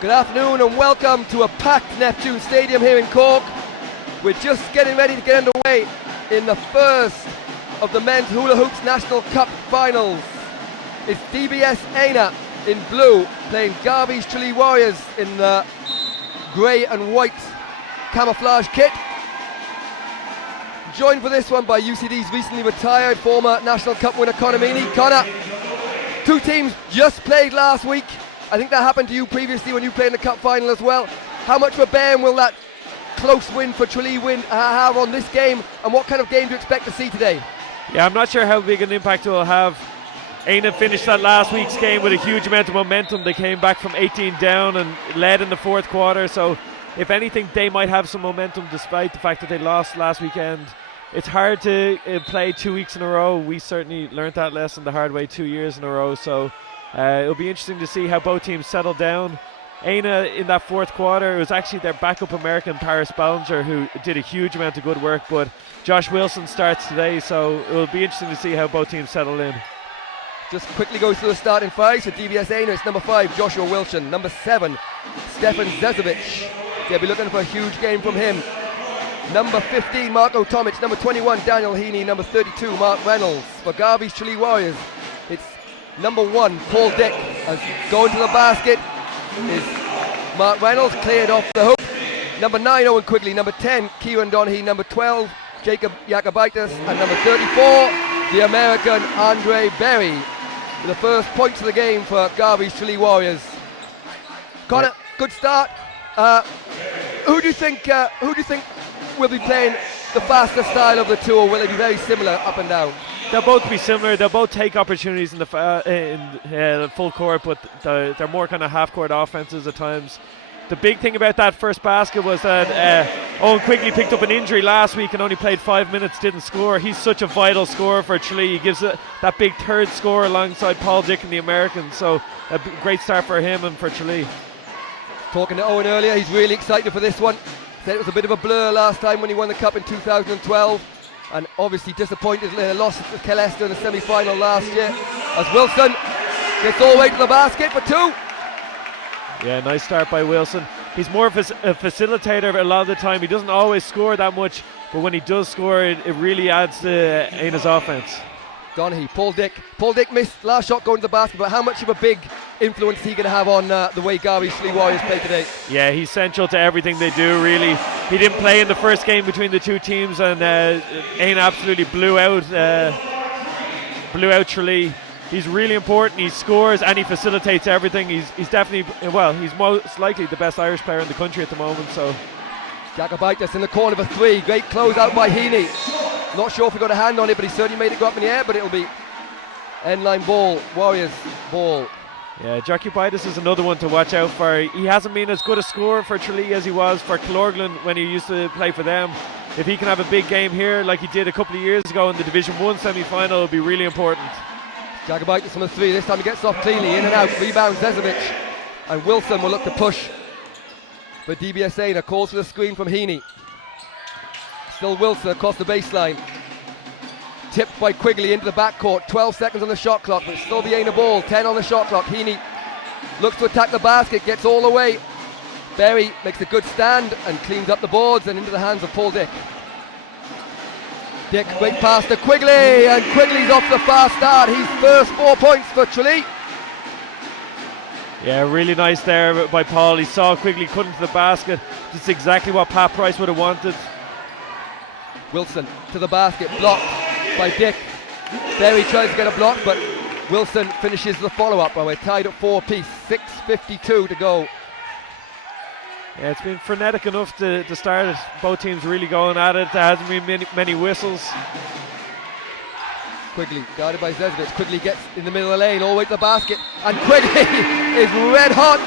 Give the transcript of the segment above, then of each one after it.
Good afternoon and welcome to a packed Neptune Stadium here in Cork. We're just getting ready to get underway in the first of the men's hula hoops National Cup finals. It's DBS Éanna in blue playing Garvey's Tralee Warriors in the grey and white camouflage kit. Joined for this one by UCD's recently retired former National Cup winner Conor Meaney. Conor, two teams just played last week. I think that happened to you previously when you played in the Cup final as well. How much of a bearing will that close win for Tralee have on this game, and what kind of game do you expect to see today? Yeah, I'm not sure how big an impact it will have. Éanna finished that last week's game with a huge amount of momentum. They came back from 18 down and led in the fourth quarter, so if anything they might have some momentum despite the fact that they lost last weekend. It's hard to play 2 weeks in a row. We certainly learned that lesson the hard way 2 years in a row, so it'll be interesting to see how both teams settle down. Éanna in that fourth quarter, it was actually their backup American Paris Ballinger who did a huge amount of good work, but Josh Wilson starts today, so it'll be interesting to see how both teams settle in. Just quickly go through the starting five. So DBS Éanna, it's number 5 Joshua Wilson, number 7 Stefan Zezovic. They'll be looking for a huge game from him. Number 15 Marko Tomic, number 21 Daniel Heaney, number 32 Mark Reynolds. For Garvey's Tralee Warriors, it's number 1 Paul Dick, as going to the basket is Mark Reynolds, cleared off the hoop. Number 9 Owen Quigley, number 10 Kieran Donaghy, number 12 Jacob Jakubaitis, and number 34 the American Andre Berry. With the first points of the game for Garvey's Tralee Warriors. Conor, good start. Who do you think will be playing the faster style of the two, or will it be very similar up and down? They'll both be similar. They'll both take opportunities in the full court, but they're more kind of half-court offenses at times. The big thing about that first basket was that Owen Quigley picked up an injury last week and only played 5 minutes, didn't score. He's such a vital scorer for Tralee. He gives that big third score alongside Paul Dick and the Americans, so a great start for him and for Tralee. Talking to Owen earlier, he's really excited for this one. Said it was a bit of a blur last time when he won the Cup in 2012, and obviously disappointed in a loss to Kelester in the semi-final last year, as Wilson gets all the way to the basket for 2. Yeah, nice start by Wilson. He's more of a facilitator a lot of the time. He doesn't always score that much, but when he does score, it really adds to Éanna's offense. Donaghy, Paul Dick missed last shot going to the basket, but how much of a big influence is he going to have on the way Garvey's Tralee Warriors play today? Yeah, he's central to everything they do, really. He didn't play in the first game between the two teams, and Éanna absolutely blew out Tralee. He's really important. He scores and he facilitates everything. He's definitely, well, he's most likely the best Irish player in the country at the moment. So Jakubaitis in the corner for 3. Great close out by Heaney. Not sure if he got a hand on it, but he certainly made it go up in the air, but it'll be end-line ball, Warriors ball. Yeah, Jakubaitis is another one to watch out for. He hasn't been as good a scorer for Tralee as he was for Clorglan when he used to play for them. If he can have a big game here like he did a couple of years ago in the Division 1 semi-final, it'll be really important. Jakubaitis from the 3, this time he gets off cleanly, in and out, rebounds Zezovic, and Wilson will look to push. But DBS Éanna calls for the screen from Heaney. Still Wilson across the baseline. Tipped by Quigley into the backcourt, 12 seconds on the shot clock, but it's still the Éanna ball, 10 on the shot clock. Heaney looks to attack the basket, gets all the way. Berry makes a good stand and cleans up the boards and into the hands of Paul Dick. Dick, great pass to Quigley, and Quigley's off the fast start. He's first 4 points for Tralee. Yeah, really nice there by Paul. He saw Quigley cut into the basket. That's exactly what Pat Price would have wanted. Wilson to the basket, blocked by Dick. Berry tries to get a block, but Wilson finishes the follow-up, and we're tied at 4 apiece. 6:52 to go. Yeah, it's been frenetic enough to start it. Both teams really going at it. There hasn't been many whistles. Quigley guarded by Zezovic. Quigley gets in the middle of the lane, all the way to the basket, and Quigley is red hot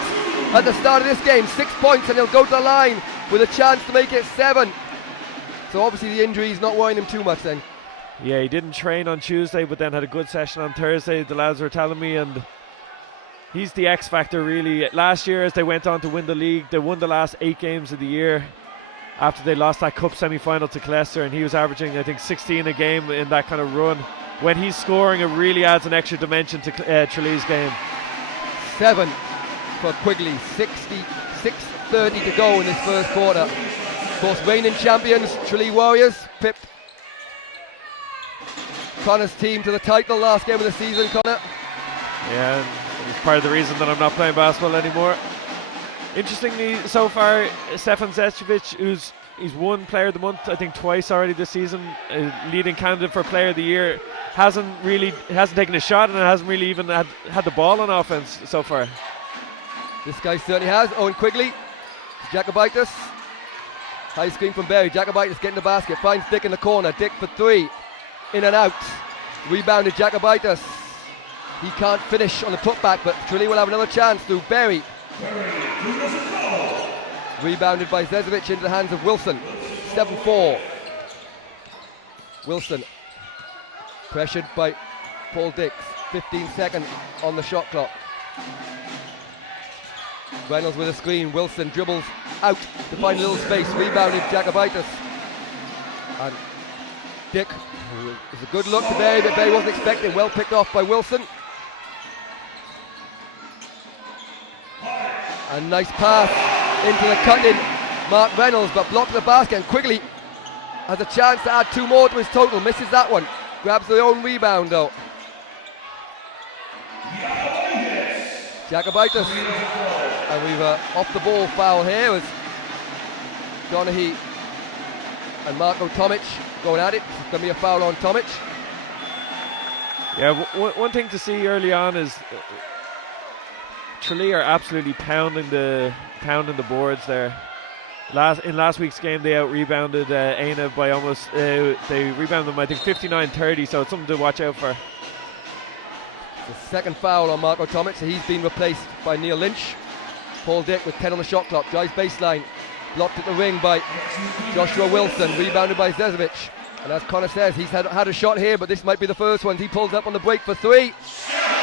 at the start of this game. 6 points, and he'll go to the line with a chance to make it 7. So obviously the injury is not worrying him too much then. Yeah, he didn't train on Tuesday, but then had a good session on Thursday, the lads were telling me, and he's the X factor really. Last year, as they went on to win the league, they won the last 8 games of the year after they lost that cup semi-final to Kelester, and he was averaging I think 16 a game in that kind of run. When he's scoring, it really adds an extra dimension to Tralee's game. 7 for Quigley. 6:30 to go in this first quarter. Of course, reigning champions, Tralee Warriors, pipped Connor's team to the title last game of the season, Connor. Yeah, and it's part of the reason that I'm not playing basketball anymore. Interestingly, so far, Stefan Zečević, he's won Player of the Month, I think twice already this season, leading candidate for Player of the Year, hasn't taken a shot and hasn't really even had the ball on offense so far. This guy certainly has. Owen Quigley, Jacobitis, high screen from Berry. Jacobitis getting the basket, finds Dick in the corner. Dick for three, in and out. Rebounded Jacobitis. He can't finish on the putback, but Tralee will have another chance through Berry. Rebounded by Zečević into the hands of Wilson. 7-4. Wilson pressured by Paul Dix. 15 seconds on the shot clock. Reynolds with a screen. Wilson dribbles out to find a little space. Rebounded Jacobitis. And Dick, it was a good look to Berry, but Berry wasn't expecting. Well picked off by Wilson. A nice pass into the cut-in Mark Reynolds, but blocked the basket, and Quigley has a chance to add two more to his total. Misses that one. Grabs the own rebound though. Jacobitis. And we've off the ball foul here as Donaghy and Marko Tomic going at it. It's going to be a foul on Tomic. Yeah, one thing to see early on is Tralee are absolutely pounding the boards there. In last week's game, they out-rebounded Éanna by almost. They rebounded them, I think, 59-30. So it's something to watch out for. The second foul on Marko Tomic, so he's been replaced by Neil Lynch. Paul Dick with 10 on the shot clock. Drives baseline, blocked at the ring by Joshua Wilson. Rebounded by Zečević. And as Connor says, he's had a shot here, but this might be the first one. He pulls up on the break for three.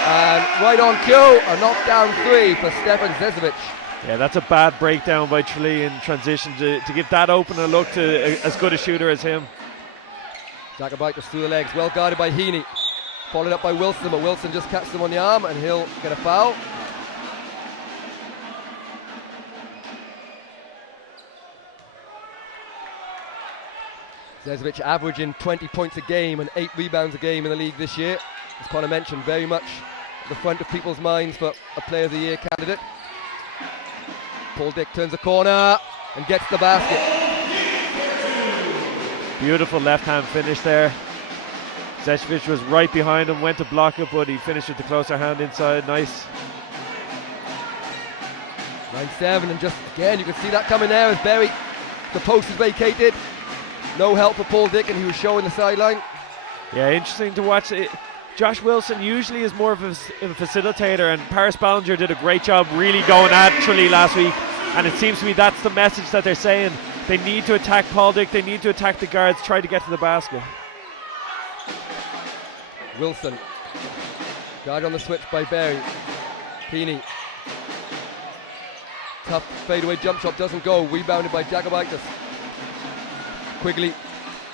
And right on cue, a knockdown three for Stefan Zečević. Yeah, that's a bad breakdown by Tralee in transition to give that open a look to as good a shooter as him. Jacobitis through the legs, well guarded by Heaney. Followed up by Wilson, but Wilson just catches him on the arm and he'll get a foul. Zečević averaging 20 points a game and 8 rebounds a game in the league this year. As Connor mentioned, very much at the front of people's minds for a Player of the Year candidate. Paul Dick turns the corner and gets the basket. Beautiful left-hand finish there. Zečević was right behind him, went to block it, but he finished with the closer hand inside. Nice. 9-7, and just again, you can see that coming there as Berry, the post is vacated. No help for Paul Dick, and he was showing the sideline. Yeah, interesting to watch it. Josh Wilson usually is more of a facilitator, and Paris Ballinger did a great job really going at Tralee last week, and it seems to me that's the message that they're saying. They need to attack Paul Dick, they need to attack the guards, try to get to the basket. Wilson, guard on the switch by Berry. Heaney. Tough fadeaway jump shot, doesn't go. Rebounded by Jacobitis. Quigley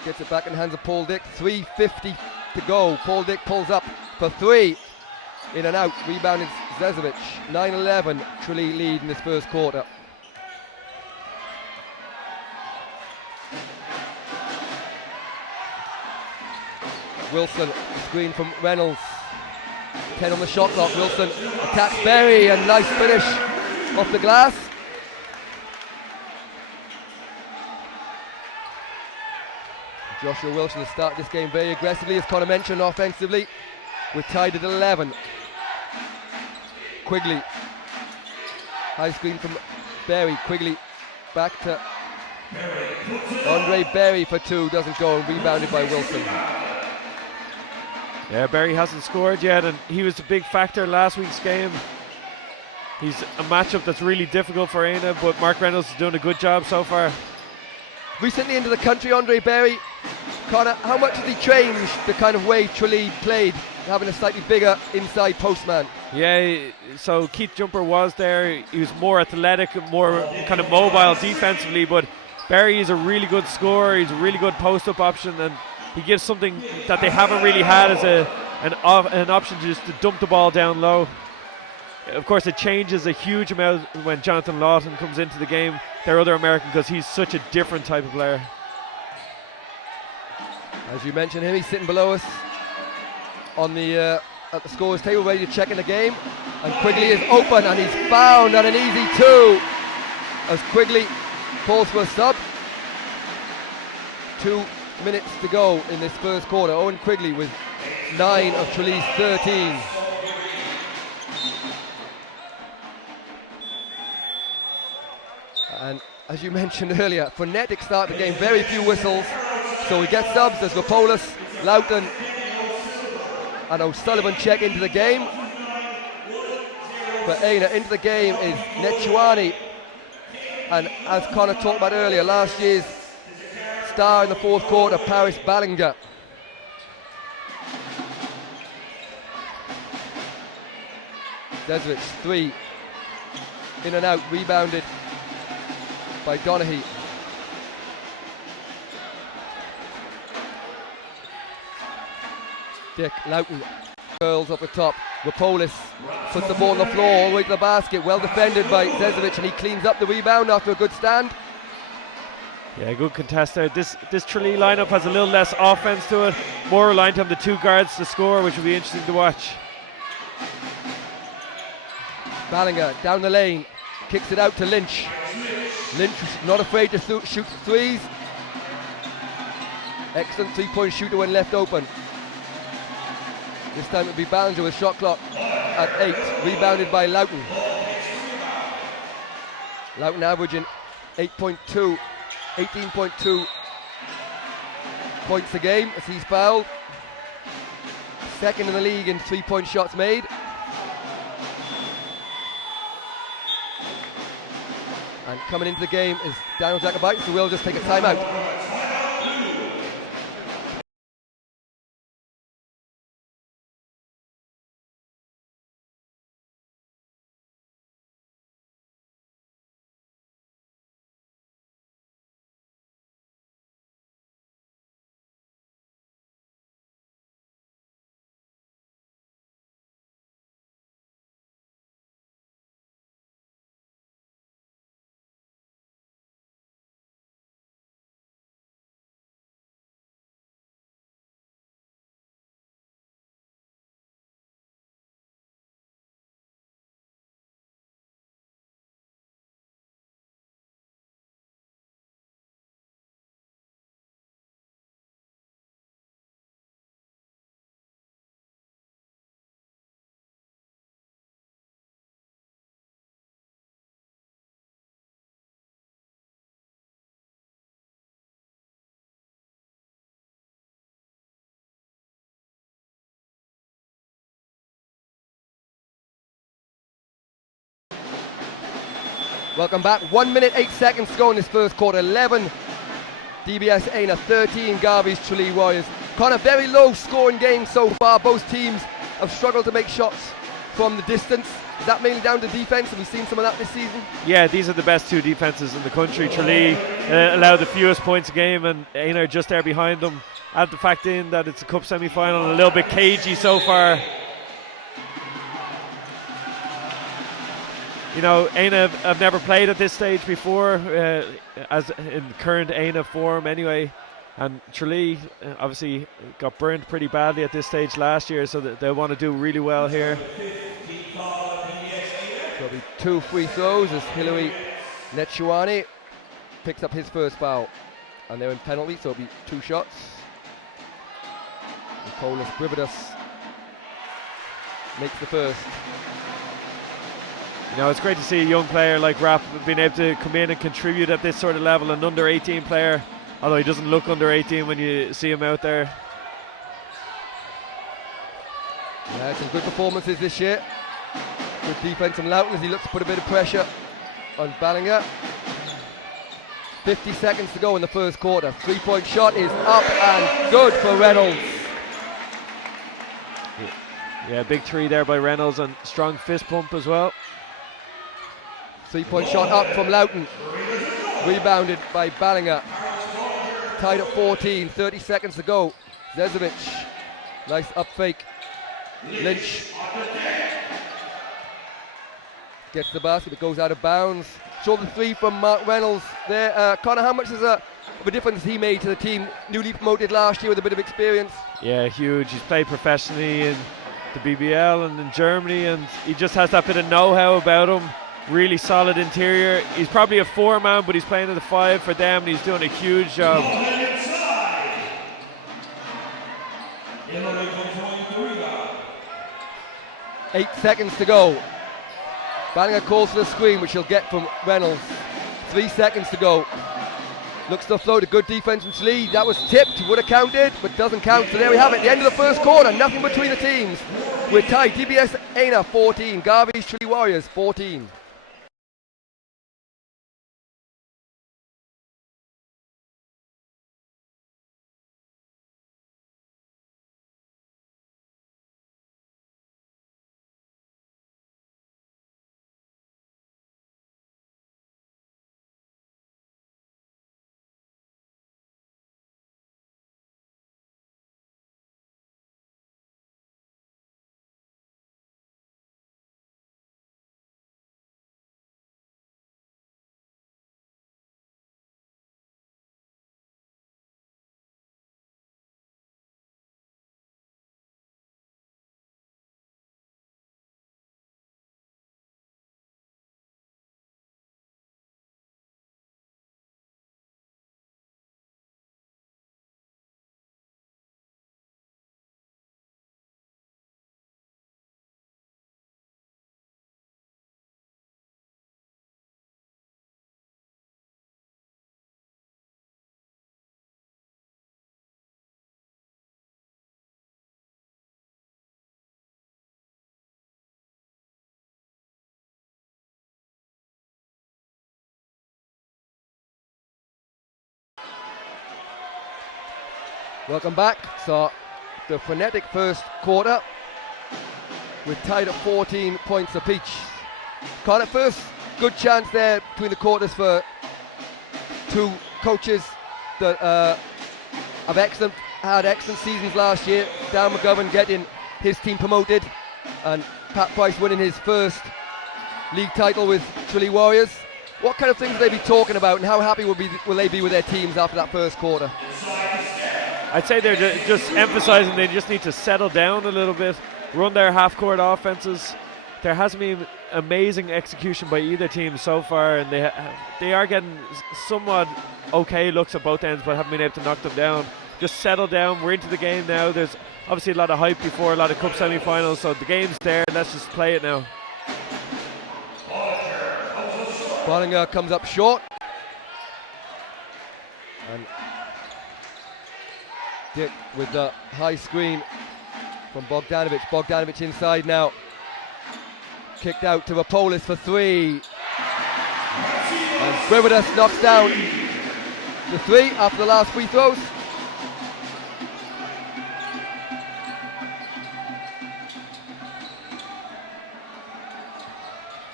gets it back in the hands of Paul Dick. 3:50 to go. Paul Dick pulls up for three. In and out. Rebounded Zečević. 9-11. Tralee lead in this first quarter. Wilson, screen from Reynolds. 10 on the shot clock. Wilson attacks Berry, and nice finish off the glass. Joshua Wilson has started this game very aggressively, as Connor mentioned, offensively. We're tied at 11. Quigley. High screen from Berry. Quigley back to Andre Berry for two. Doesn't go, and rebounded by Wilson. Yeah, Berry hasn't scored yet, and he was a big factor in last week's game. He's a matchup that's really difficult for Éanna, but Mark Reynolds is doing a good job so far. Recently into the country, Andre Berry. Connor, how much has he changed the kind of way Tralee played, having a slightly bigger inside postman? Yeah, so Keith Jumper was there. He was more athletic, more kind of mobile defensively, but Berry is a really good scorer. He's a really good post-up option, and he gives something that they haven't really had as an option to just to dump the ball down low. of course, it changes a huge amount when Jonathan Lawton comes into the game, their other American, because he's such a different type of player. As you mentioned him, he's sitting below us on the at the scores table, ready to check in the game. And Quigley is open, and he's found on an easy 2 as Quigley calls for a sub. 2 minutes to go in this first quarter. Owen Quigley with 9 of Tralee's 13. And as you mentioned earlier, frenetic start of the game, very few whistles. So we get subs as Rapolis, Loughton and O'Sullivan check into the game. For Éanna, into the game is Netchuani. And as Connor talked about earlier, last year's star in the fourth quarter, Paris Ballinger. Zezovic, 3. In and out, rebounded by Donaghy. Dick Loughton curls up the top. Rapolis puts the ball on the floor all the way to the basket. Well defended by Zezovic, and he cleans up the rebound after a good stand. Yeah, good contest there. This Tralee lineup has a little less offense to it, more reliant on the 2 guards to score, which will be interesting to watch. Ballinger down the lane, kicks it out to Lynch. Lynch not afraid to shoot threes. Excellent 3-point shooter when left open. This time it'll be Ballinger with shot clock at 8, rebounded by Loughton. Loughton averaging 18.2 points a game as he's fouled. Second in the league in 3-point shots made. And coming into the game is Daniel Jacobite, so we'll just take a timeout. Welcome back. 1 minute, 8 seconds to go in this first quarter. 11 DBS Éanna, 13 Garvey's Tralee Warriors. Connor, very low scoring game so far. Both teams have struggled to make shots from the distance. Is that mainly down to defense? Have we seen some of that this season? Yeah, these are the best 2 defenses in the country. Tralee allowed the fewest points a game, and Éanna are just there behind them. Add the fact in that it's a cup semi-final and a little bit cagey so far. You know, Éanna have never played at this stage before, as in current Éanna form anyway. And Tralee obviously got burnt pretty badly at this stage last year, so that they want to do really well here. There'll be 2 free throws as Hilary Netchuani picks up his first foul. And they're in penalty, so it'll be 2 shots. Nicolas Brividas makes the first. You know, it's great to see a young player like Rapp being able to come in and contribute at this sort of level, an under 18 player, although he doesn't look under 18 when you see him out there. Yeah, some good performances this year. Good defense from Loughton as he looks to put a bit of pressure on Ballinger. 50 seconds to go in the first quarter. 3-point shot is up and good for Reynolds. Yeah, big 3 there by Reynolds, and strong fist pump as well. 3-point shot up from Loughton. Rebounded by Ballinger. Tied at 14, 30 seconds to go. Zezovic, nice up fake. Lynch gets the basket, but goes out of bounds. Short the three from Mark Reynolds there. Connor, how much of a difference he made to the team? Newly promoted last year with a bit of experience. Yeah, huge. He's played professionally in the BBL and in Germany, and he just has that bit of know-how about him. Really solid interior. He's probably a 4-man, but he's playing at the 5 for them, and he's doing a huge job. 8 seconds to go. Ballinger calls for the screen, which he'll get from Reynolds. 3 seconds to go. Looks to float, a good defense from Tralee. That was tipped, would have counted, but doesn't count. So there we have it, the end of the first quarter. Nothing between the teams. We're tied. DBS Éanna 14, Garvey's Tralee Warriors 14. Welcome back. So the frenetic first quarter. We're tied at 14 points apiece. Connor, first good chance there between the quarters for two coaches that had excellent seasons last year. Dan McGovern getting his team promoted, and Pat Price winning his first league title with Tralee Warriors. What kind of things will they be talking about, and how happy will they be with their teams after that first quarter? I'd say they're just emphasizing they just need to settle down a little bit, run their half-court offenses. There hasn't been amazing execution by either team so far, and they are getting somewhat okay looks at both ends, but haven't been able to knock them down. Just settle down. We're into the game now. There's obviously a lot of hype before, a lot of cup semi-finals, so the game's there. Let's just play it now. Ballinger comes up short. And Dick with the high screen from Bogdanovic. Bogdanovic inside now. Kicked out to Rapolis for three. And Grividas knocks down the three after the last free throws.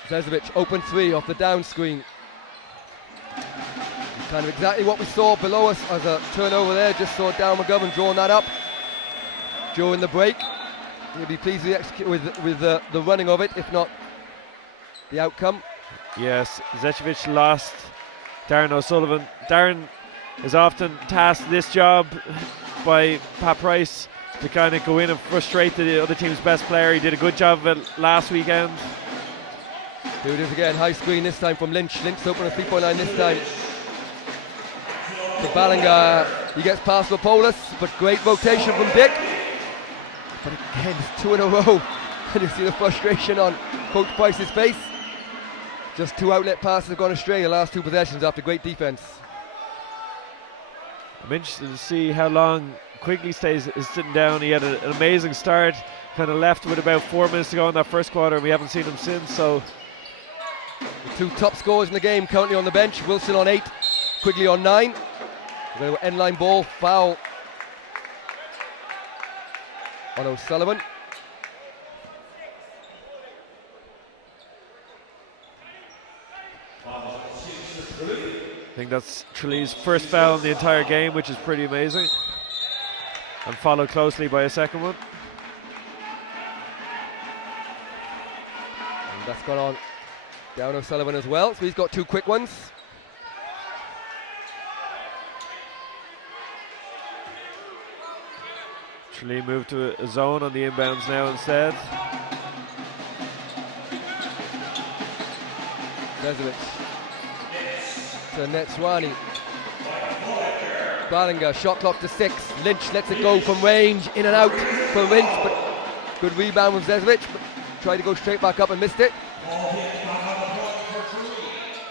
Zezovic open three off the down screen. Kind of exactly what we saw below us as a turnover there. Just saw Down McGovern drawing that up during the break. He'll be pleased with the running of it, if not the outcome. Yes, Zezovic lost Darren O'Sullivan. Darren is often tasked this job by Pat Price to kind of go in and frustrate the other team's best player. He did a good job of it last weekend. Here it is again, high screen this time from Lynch. Lynch open a 3-point line this time. To Ballinger, he gets past Rapolis, but great rotation from Dick. But again, it's two in a row. And you see the frustration on Coach Price's face. Just two outlet passes have gone astray the last two possessions after great defense. I'm interested to see how long Quigley is sitting down. He had an amazing start, kind of left with about 4 minutes to go in that first quarter, and we haven't seen him since. So the two top scorers in the game currently on the bench. Wilson on 8, Quigley on 9. We're going to end line ball, foul on O'Sullivan. I think that's Tralee's first foul in the entire game, which is pretty amazing, and followed closely by a second one. And that's gone on Down O'Sullivan as well, so he's got 2 quick ones. Tralee moved to a zone on the inbounds now instead. Zezovic to Netswani. Ballinger, shot clock to 6. Lynch lets it go from range, in and out for Lynch, but good rebound from Zezovic, but tried to go straight back up and missed it.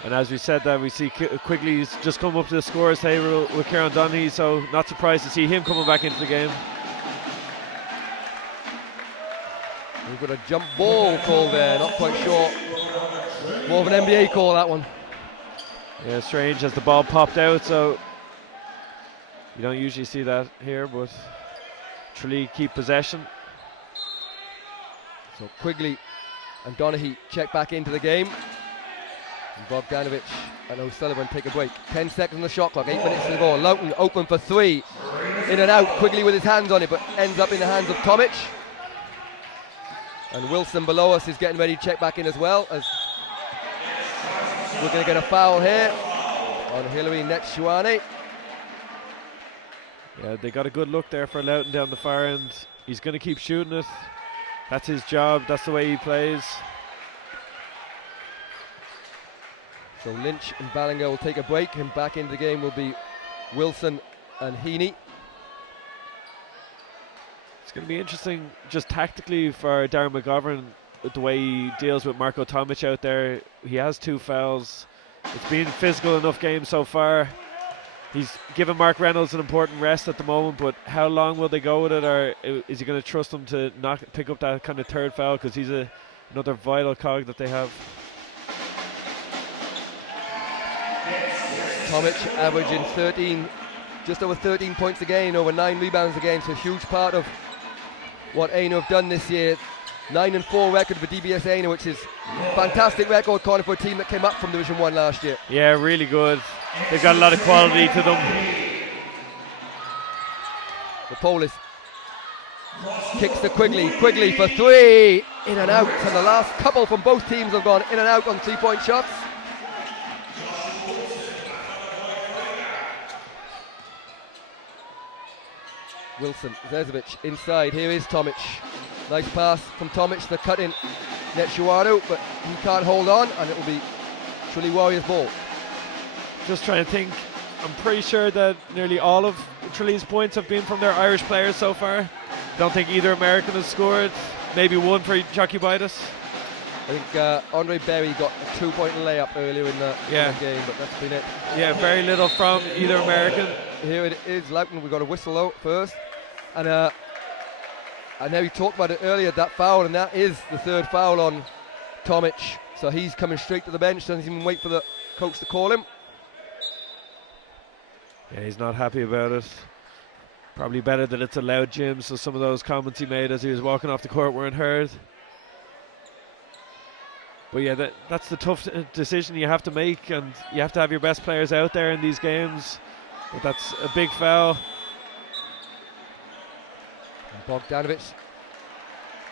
And as we said that, we see Quigley's just come up to the scorers table with Kieran Donaghy, so not surprised to see him coming back into the game. We've got a jump ball call there, not quite sure. More of an NBA call, that one. Yeah, strange as the ball popped out, so you don't usually see that here, but Tralee keep possession. So Quigley and Donaghy check back into the game. And Bogdanovic and O'Sullivan take a break. 10 seconds on the shot clock, 8 minutes to go. Loughton open for 3. In and out, Quigley with his hands on it, but ends up in the hands of Tomic. And Wilson below us is getting ready to check back in as well, as we're going to get a foul here on Hilary Netshuane. Yeah, they got a good look there for Loughton down the far end. He's going to keep shooting it. That's his job, that's the way he plays. So Lynch and Ballinger will take a break, and back into the game will be Wilson and Heaney. It's going to be interesting just tactically for Darren McGovern, the way he deals with Marko Tomic out there. He has 2 fouls. It's been physical enough game so far. He's given Mark Reynolds an important rest at the moment, but how long will they go with it, or is he going to trust him to not pick up that kind of 3rd foul, because he's another vital cog that they have. Tomic averaging 13, just over 13 points a game, over 9 rebounds a game, so a huge part of what Éanna have done this year. 9-4 record for DBS Éanna, which is a fantastic record, Conor, for a team that came up from Division 1 last year. Yeah, really good. They've got a lot of quality to them. The Polis kicks to Quigley. Quigley for 3, in and out, and the last couple from both teams have gone in and out on 3-point shots. Wilson, Zezovic inside, here is Tomic. Nice pass from Tomic, the cut in Netshuane, but he can't hold on, and it will be Tralee Warriors ball. Just trying to think, I'm pretty sure that nearly all of Tralee's points have been from their Irish players so far. Don't think either American has scored, maybe one for Jokubaitis. I think Andre Berry got a 2-point layup earlier in the game, but that's been it. Yeah, very little from either American. Here it is, Loughton, we've got a whistle out first. And I know we talked about it earlier, that foul, and that is the 3rd foul on Tomic. So he's coming straight to the bench, doesn't even wait for the coach to call him. Yeah, he's not happy about it. Probably better that it's a loud gym, so some of those comments he made as he was walking off the court weren't heard. But yeah, that's the tough decision you have to make, and you have to have your best players out there in these games. But that's a big foul. And Bogdanovic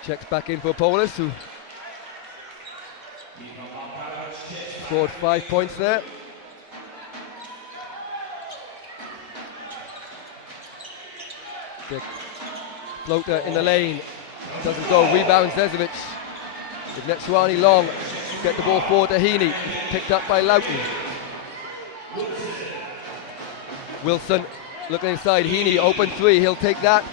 checks back in for Polis, who scored 5 points there. The floater in the lane, doesn't go, rebounds Zezovic. With Netshuane long, get the ball forward to Heaney, picked up by Loughton. Wilson looking inside, Heaney open 3, he'll take that.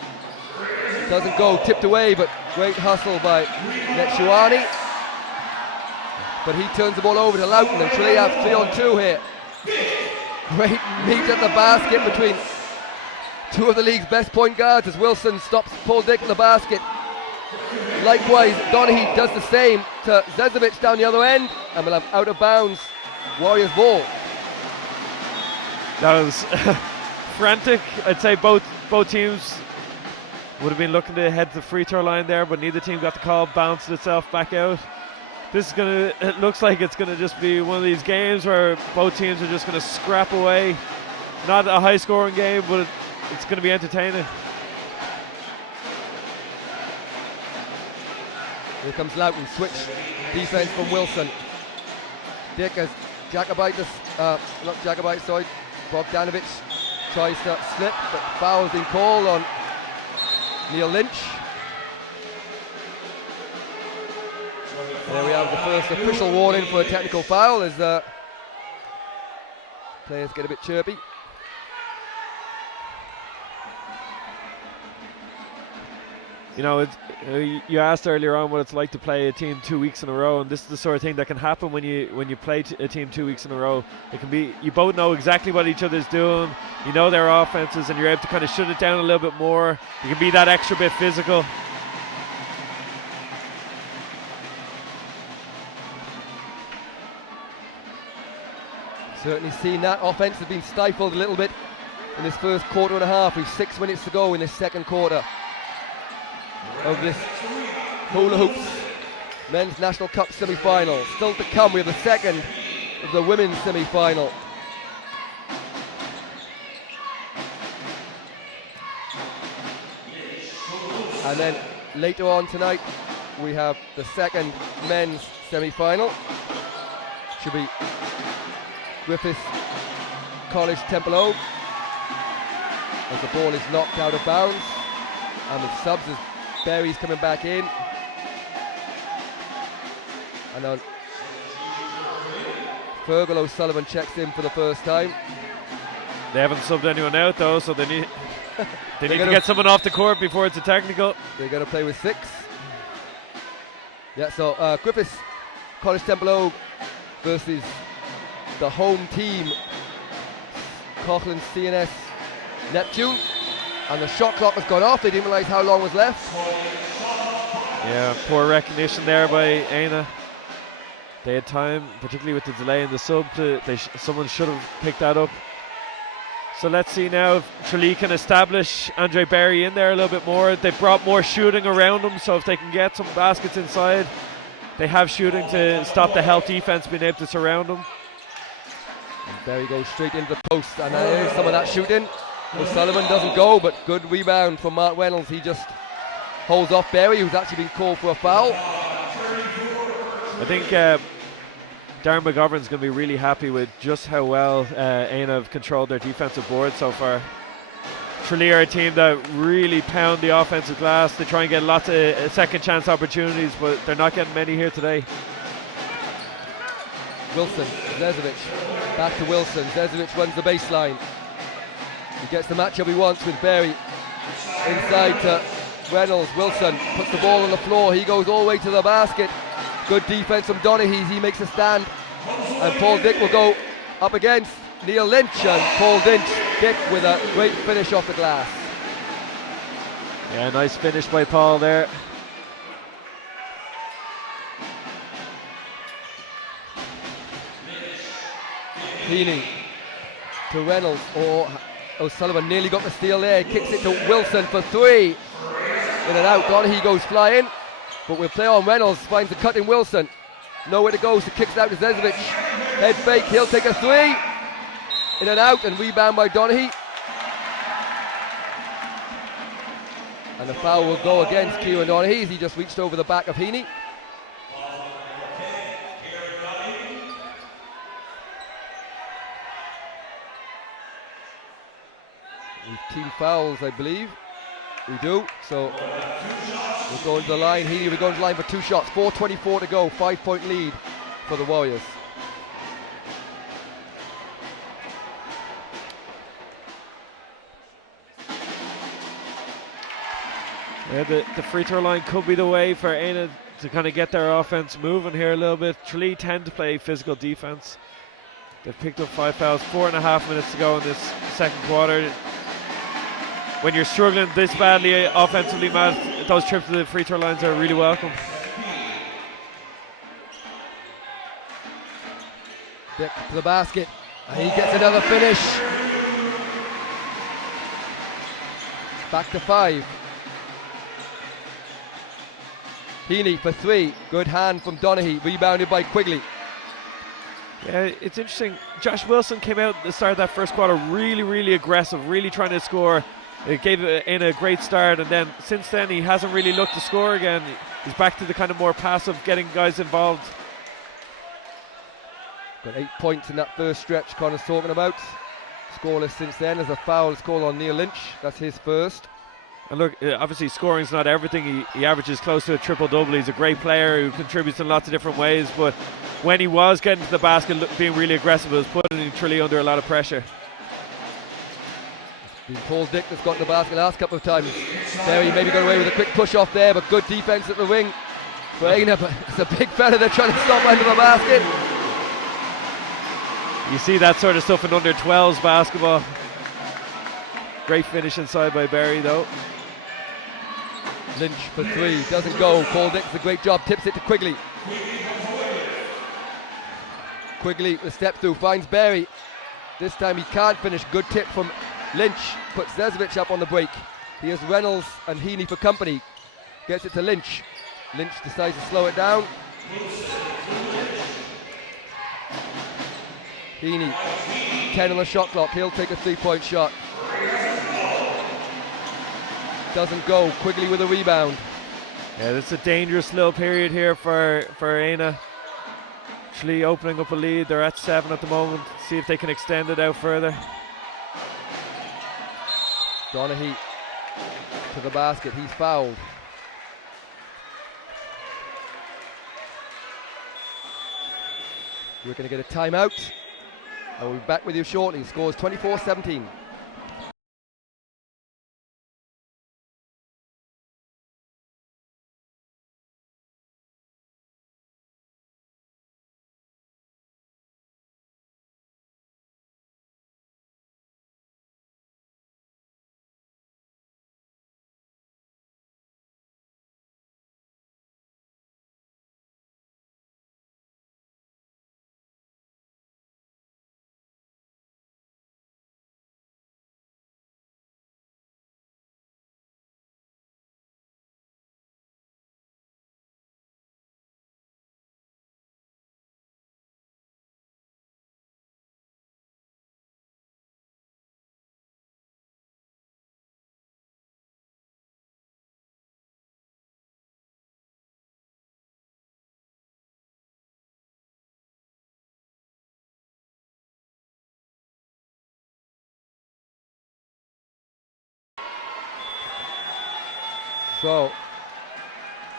Doesn't go, tipped away, but great hustle by Netshuane. But he turns the ball over to Loughton, and Tralee have 3-on-2 here. Great meet at the basket between 2 of the league's best point guards as Wilson stops Paul Dick in the basket. Likewise, Donaghy does the same to Zezovic down the other end, and we'll have out of bounds Warriors ball. That was frantic. I'd say both teams would have been looking to head to the free throw line there, but neither team got the call, bounced itself back out. It looks like it's gonna just be one of these games where both teams are just gonna scrap away. Not a high scoring game, but it's gonna be entertaining. Here comes Loughton, switch defense from Wilson. Dick as Bogdanovic tries to slip, but foul's been called on Neil Lynch. There we have the first official warning for a technical foul as players get a bit chirpy. You know, you asked earlier on what it's like to play a team 2 weeks in a row, and this is the sort of thing that can happen when you play a team 2 weeks in a row. It can be, you both know exactly what each other's doing, you know their offenses, and you're able to kind of shut it down a little bit more. You can be that extra bit physical. Certainly seen that. Offense has been stifled a little bit in this first quarter and a half. We've 6 minutes to go in this second quarter of this hula hoops men's national cup semi-final. Still to come, we have the second of the women's semi-final. And then later on tonight we have the second men's semi-final. Should be Griffith College Temple Oak as the ball is knocked out of bounds, and with subs as Berry's coming back in, and then Fergal O'Sullivan checks in for the first time. They haven't subbed anyone out though, so they need to get someone off the court before it's a technical. They're going to play with 6. Yeah, so Griffith College Temple Oak versus the home team, Coughlin CNS Neptune, and the shot clock has gone off. They didn't realise how long was left. Yeah, poor recognition there by Éanna. They had time, particularly with the delay in the sub. Someone should have picked that up. So let's see now if Tralee can establish Andre Berry in there a little bit more. They've brought more shooting around them, so if they can get some baskets inside, they have shooting to stop the Health defense being able to surround them. And Berry goes straight into the post, and there's some of that shooting. O'Sullivan doesn't go, but good rebound from Mark Reynolds. He just holds off Berry, who's actually been called for a foul. I think Darren McGovern's going to be really happy with just how well Éanna have controlled their defensive board so far. Tralee are a team that really pound the offensive glass. They try and get lots of second chance opportunities, but they're not getting many here today. Wilson, Zezovic, back to Wilson. Zezovic runs the baseline. He gets the matchup he wants with Berry. Inside to Reynolds. Wilson puts the ball on the floor. He goes all the way to the basket. Good defense from Donaghy. He makes a stand. And Paul Dick will go up against Neil Lynch. And Paul Dick with a great finish off the glass. Yeah, nice finish by Paul there. Heaney to Reynolds. O'Sullivan nearly got the steal there. Kicks it to Wilson for 3. In and out. Donaghy goes flying, but we'll play on. Reynolds finds the cut in Wilson. Nowhere to go, so kicks it out to Zezovic. Head fake. He'll take a 3. In and out, and rebound by Donaghy. And the foul will go against Kieran Donaghy as he just reached over the back of Heaney. Team fouls, I believe. We do. So we're going to the line. Heaney will go to the line for 2 shots. 4:24 to go. 5-point lead for the Warriors. Yeah, the free throw line could be the way for Éanna to kind of get their offense moving here a little bit. Tralee tend to play physical defense. They've picked up 5 fouls. 4.5 minutes to go in this second quarter. When you're struggling this badly offensively, Matt, those trips to the free throw lines are really welcome. Dick to the basket, and he gets another finish. Back to 5. Heaney for 3. Good hand from Donaghy, rebounded by Quigley. Yeah, it's interesting. Josh Wilson came out at the start of that first quarter really aggressive, really trying to score. It gave Éanna a great start, and then since then he hasn't really looked to score again. He's back to the kind of more passive, getting guys involved. Got 8 points in that first stretch Connor's talking about. Scoreless since then. There's a foul called on Neil Lynch. That's his first. And look, obviously scoring's not everything. He averages close to a triple-double. He's a great player who contributes in lots of different ways, but when he was getting to the basket, being really aggressive, it was putting Tralee under a lot of pressure. It's been Paul Dick that's got to the basket last couple of times. There he maybe got away with a quick push off there, but good defense at the wing for Éanna, but it's a big fella they're trying to stop under the basket. You see that sort of stuff in under 12s basketball. Great finish inside by Barry though. Lynch for three, doesn't go. Paul Dick does a great job, tips it to Quigley. Quigley, the step through, finds Barry. This time he can't finish. Good tip from Lynch, puts Zezovic up on the break. He has Reynolds and Heaney for company. Gets it to Lynch. Lynch decides to slow it down. Heaney, 10 on the shot clock. He'll take a 3-point shot. Doesn't go. Quigley with a rebound. Yeah, this is a dangerous little period here for Éanna. Tralee opening up a lead. They're at 7 at the moment. See if they can extend it out further. Donaghy to the basket. He's fouled. We're going to get a timeout. And we'll be back with you shortly. Scores 24-17. So,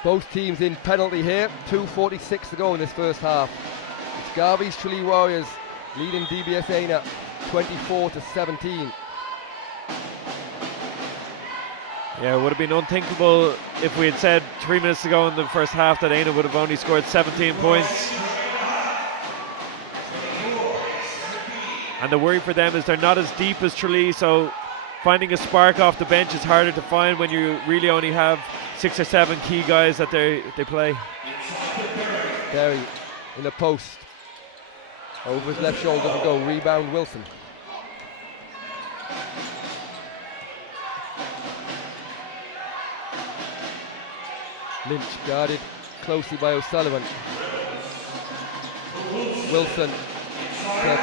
both teams in penalty here. 2:46 to go in this first half. It's Garvey's Tralee Warriors leading DBS Éanna 24-17. Yeah, it would have been unthinkable if we had said 3 minutes ago in the first half that Éanna would have only scored 17 points. And the worry for them is they're not as deep as Tralee, so finding a spark off the bench is harder to find when you really only have 6 or 7 key guys that they play. Barry in the post. Over his left shoulder, doesn't go. Rebound Wilson. Lynch guarded closely by O'Sullivan. Wilson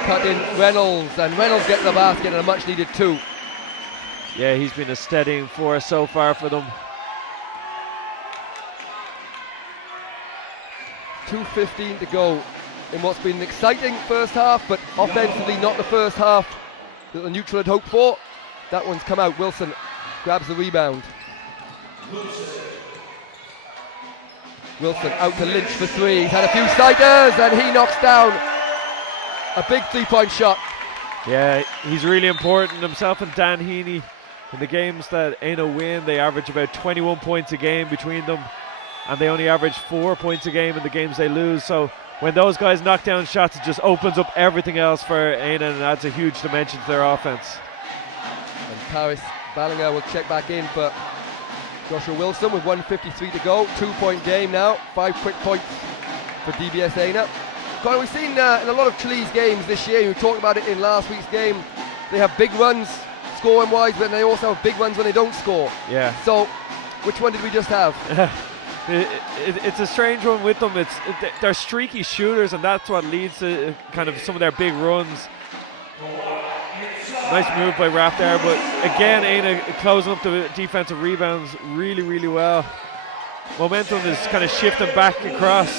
cut in Reynolds, and Reynolds gets the basket and a much needed 2. Yeah, he's been a steadying force so far for them. 2:15 to go in what's been an exciting first half, but offensively not the first half that the neutral had hoped for. That one's come out. Wilson grabs the rebound. Wilson out to Lynch for 3. He's had a few sighters and he knocks down a big 3-point shot. Yeah, he's really important. Himself and Dan Heaney, in the games that Éanna win, they average about 21 points a game between them, and they only average 4 points a game in the games they lose. So when those guys knock down shots, it just opens up everything else for Éanna and adds a huge dimension to their offense. And Paris Ballinger will check back in for Joshua Wilson with 1:53 to go. 2-point game now. 5 quick points for DBS Éanna. Conor, we've seen in a lot of Tralee's games this year, we talked about it in last week's game, they have big runs scoring wise, but they also have big runs when they don't score. Yeah. So, which one did we just have? It's a strange one with them. They're streaky shooters, and that's what leads to kind of some of their big runs. Nice move by Rapp there, but again, Éanna closing up the defensive rebounds really, really well. Momentum is kind of shifting back across.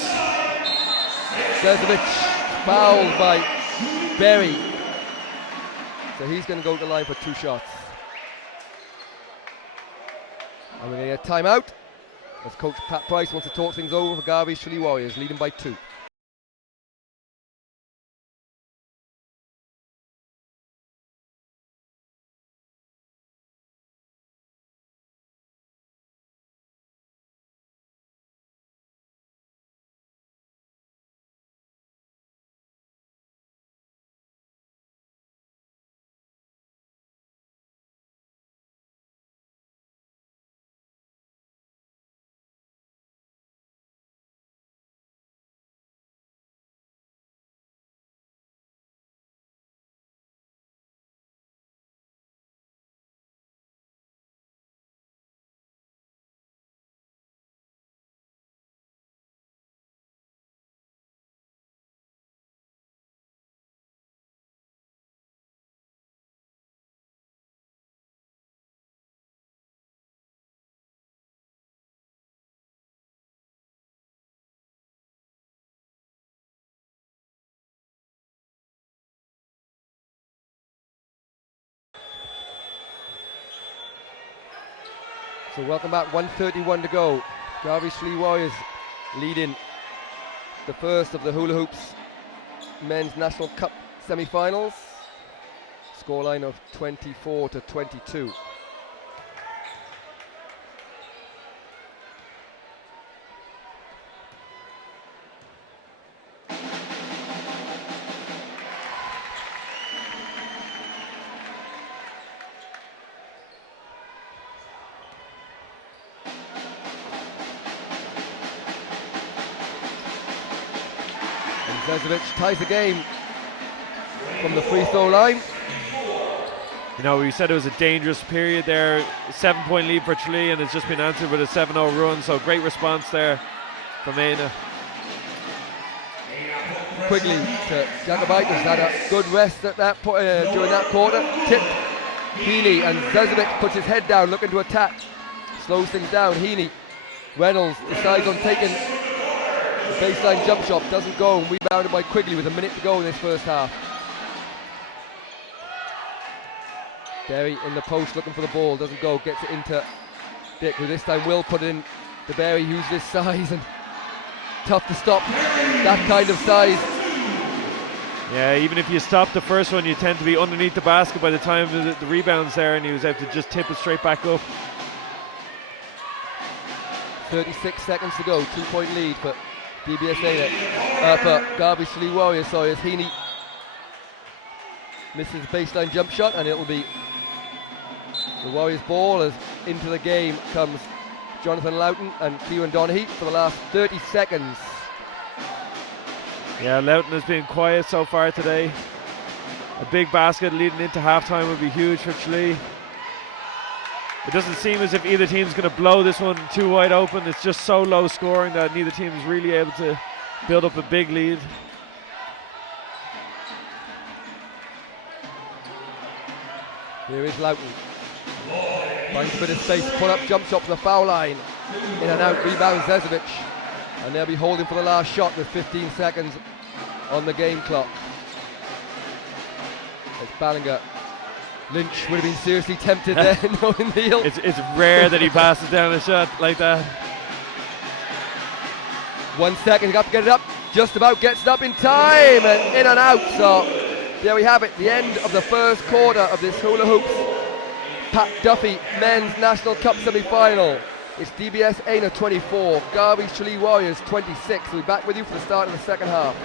Zezovic fouled by Berry. So he's going to go to the line for 2 shots. And we're going to get a timeout as Coach Pat Price wants to talk things over for Garvey's Tralee Warriors, leading by 2. So welcome back, 1:31 to go. Garvey's Tralee Warriors leading the first of the Hula Hoops Men's National Cup semi-finals. Scoreline of 24-22. Zezovic ties the game from the free throw line. You know, we said it was a dangerous period there. 7-point lead for Tralee, and it's just been answered with a 7-0 run. So great response there from Éanna. Quickly to Jacobitis, had a good rest at that during that quarter. Tipped Heaney, and Zezovic puts his head down, looking to attack. Slows things down. Heaney, Reynolds decides on taking the baseline jump shot, doesn't go, and rebounded by Quigley with a minute to go in this first half. Berry in the post looking for the ball, doesn't go, gets it into Dick, who this time will put it in to Berry, who's this size and tough to stop that kind of size. Yeah, even if you stop the first one, you tend to be underneath the basket by the time the rebound's there, and he was able to just tip it straight back up. 36 seconds to go, 2-point lead for DBS Éanna, for Garvey Tralee Warriors. So as Heaney misses the baseline jump shot, and it'll be the Warriors ball as into the game comes Jonathan Loughton and Kieran Donaghy for the last 30 seconds. Yeah, Loughton has been quiet so far today. A big basket leading into halftime would be huge for Tralee. It doesn't seem as if either team's going to blow this one too wide open. It's just so low scoring that neither team is really able to build up a big lead. Here is Loughton. Finds a bit of space, pull up jump shot from the foul line. In and out, rebound Zezovic. And they'll be holding for the last shot with 15 seconds on the game clock. It's Ballinger. Lynch would have been seriously tempted there, knowing the heel. It's rare that he passes down a shot like that. 1 second, got to get it up. Just about gets it up in time, and in and out. So there we have it, the end of the first quarter of this Hula Hoops Pat Duffy Men's National Cup semi-final. It's DBS Éanna 24, Garvey Tralee Warriors 26. We'll be back with you for the start of the second half.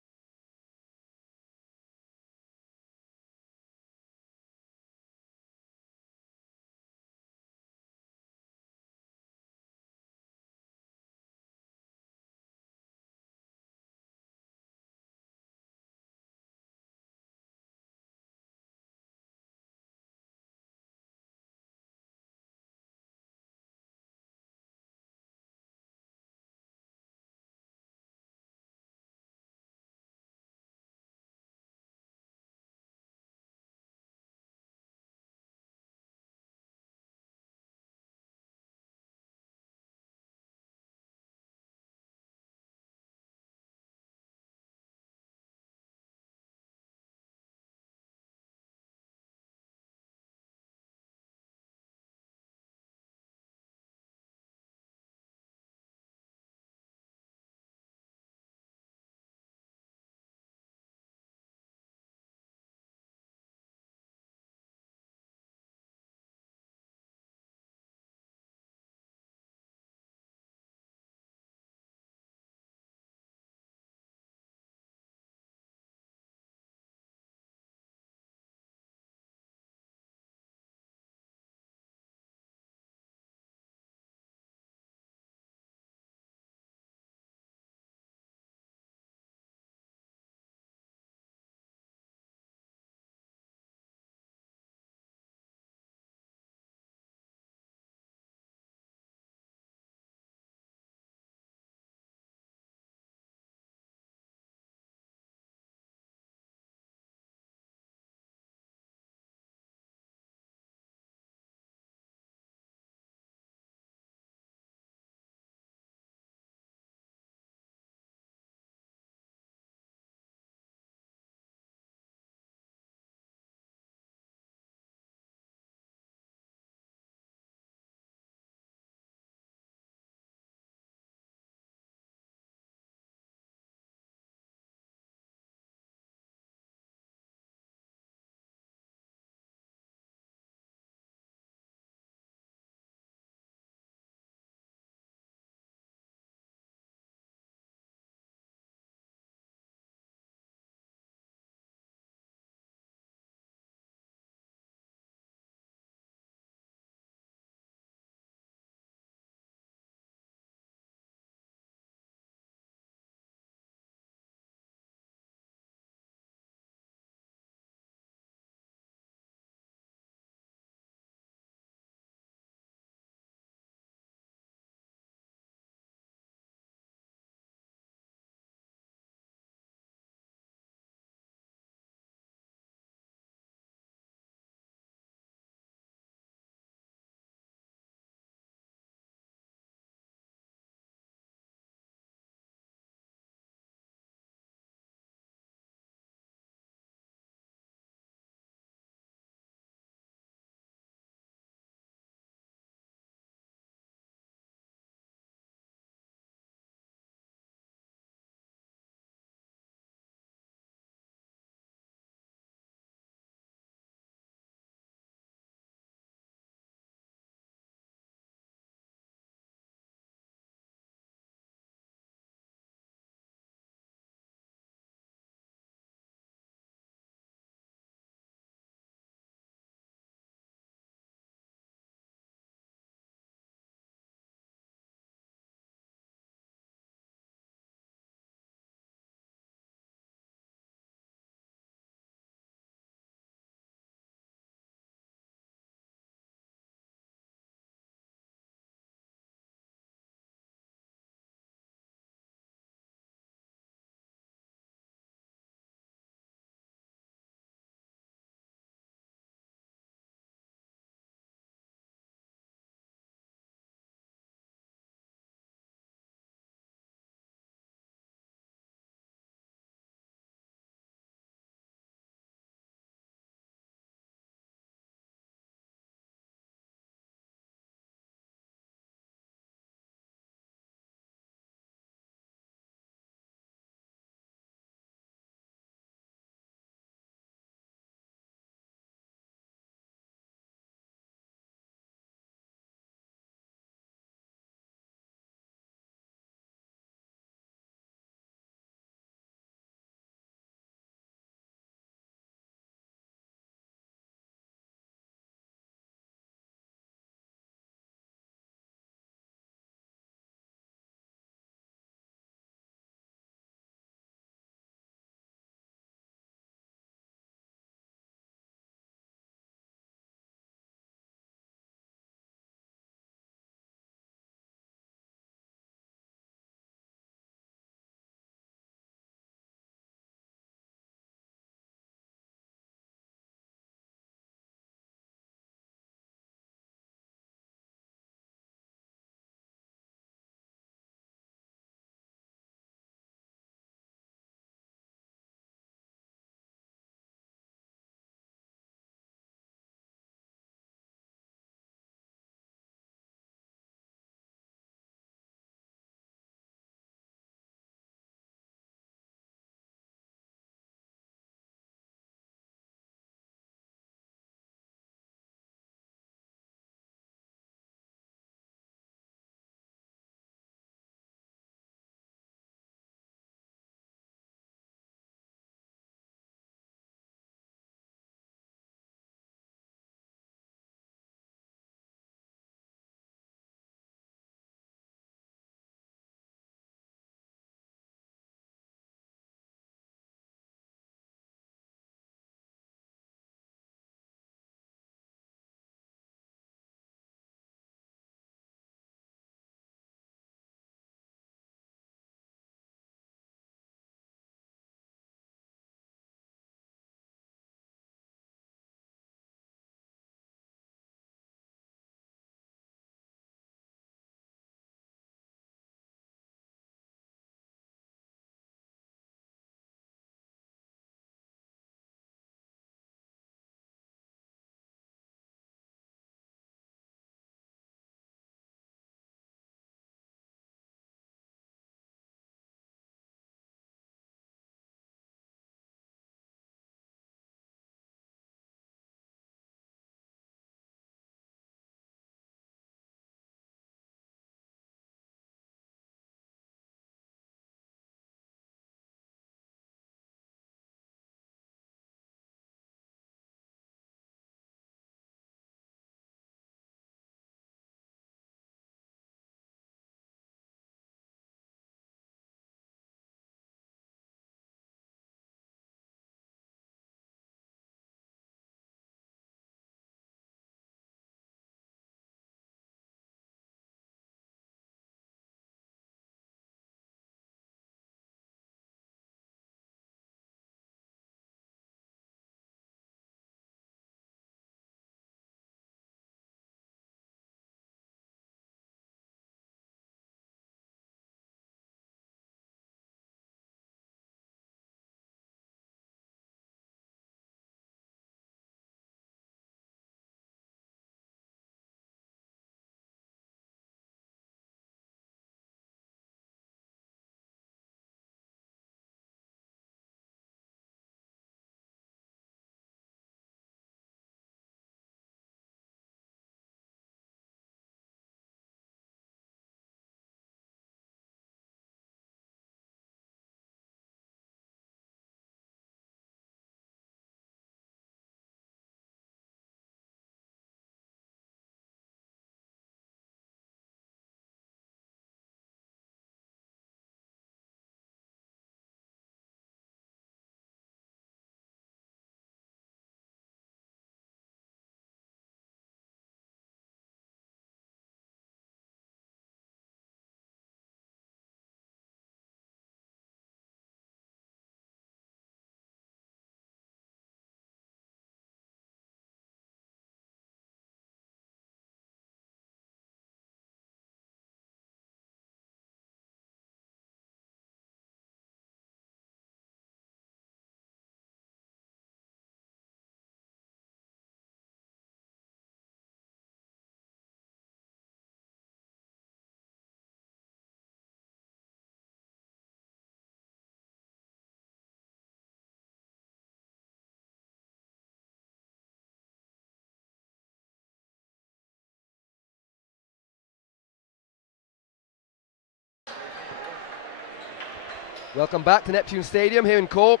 Welcome back to Neptune Stadium here in Cork.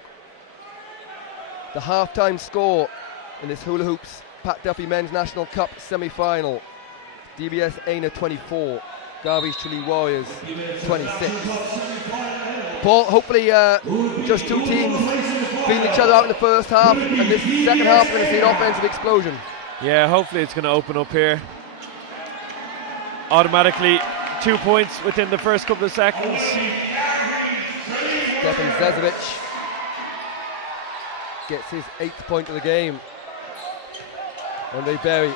The half-time score in this Hula Hoops Pat Duffy Men's National Cup semi-final. DBS Éanna 24, Garvey's Tralee Warriors 26. Paul, hopefully just two teams feeling each other out in the first half, and this second half we're going to see an offensive explosion. Yeah, hopefully it's going to open up here. Automatically 2 points within the first couple of seconds. Stefan Zezovic gets his 8th point of the game. Andre Berry,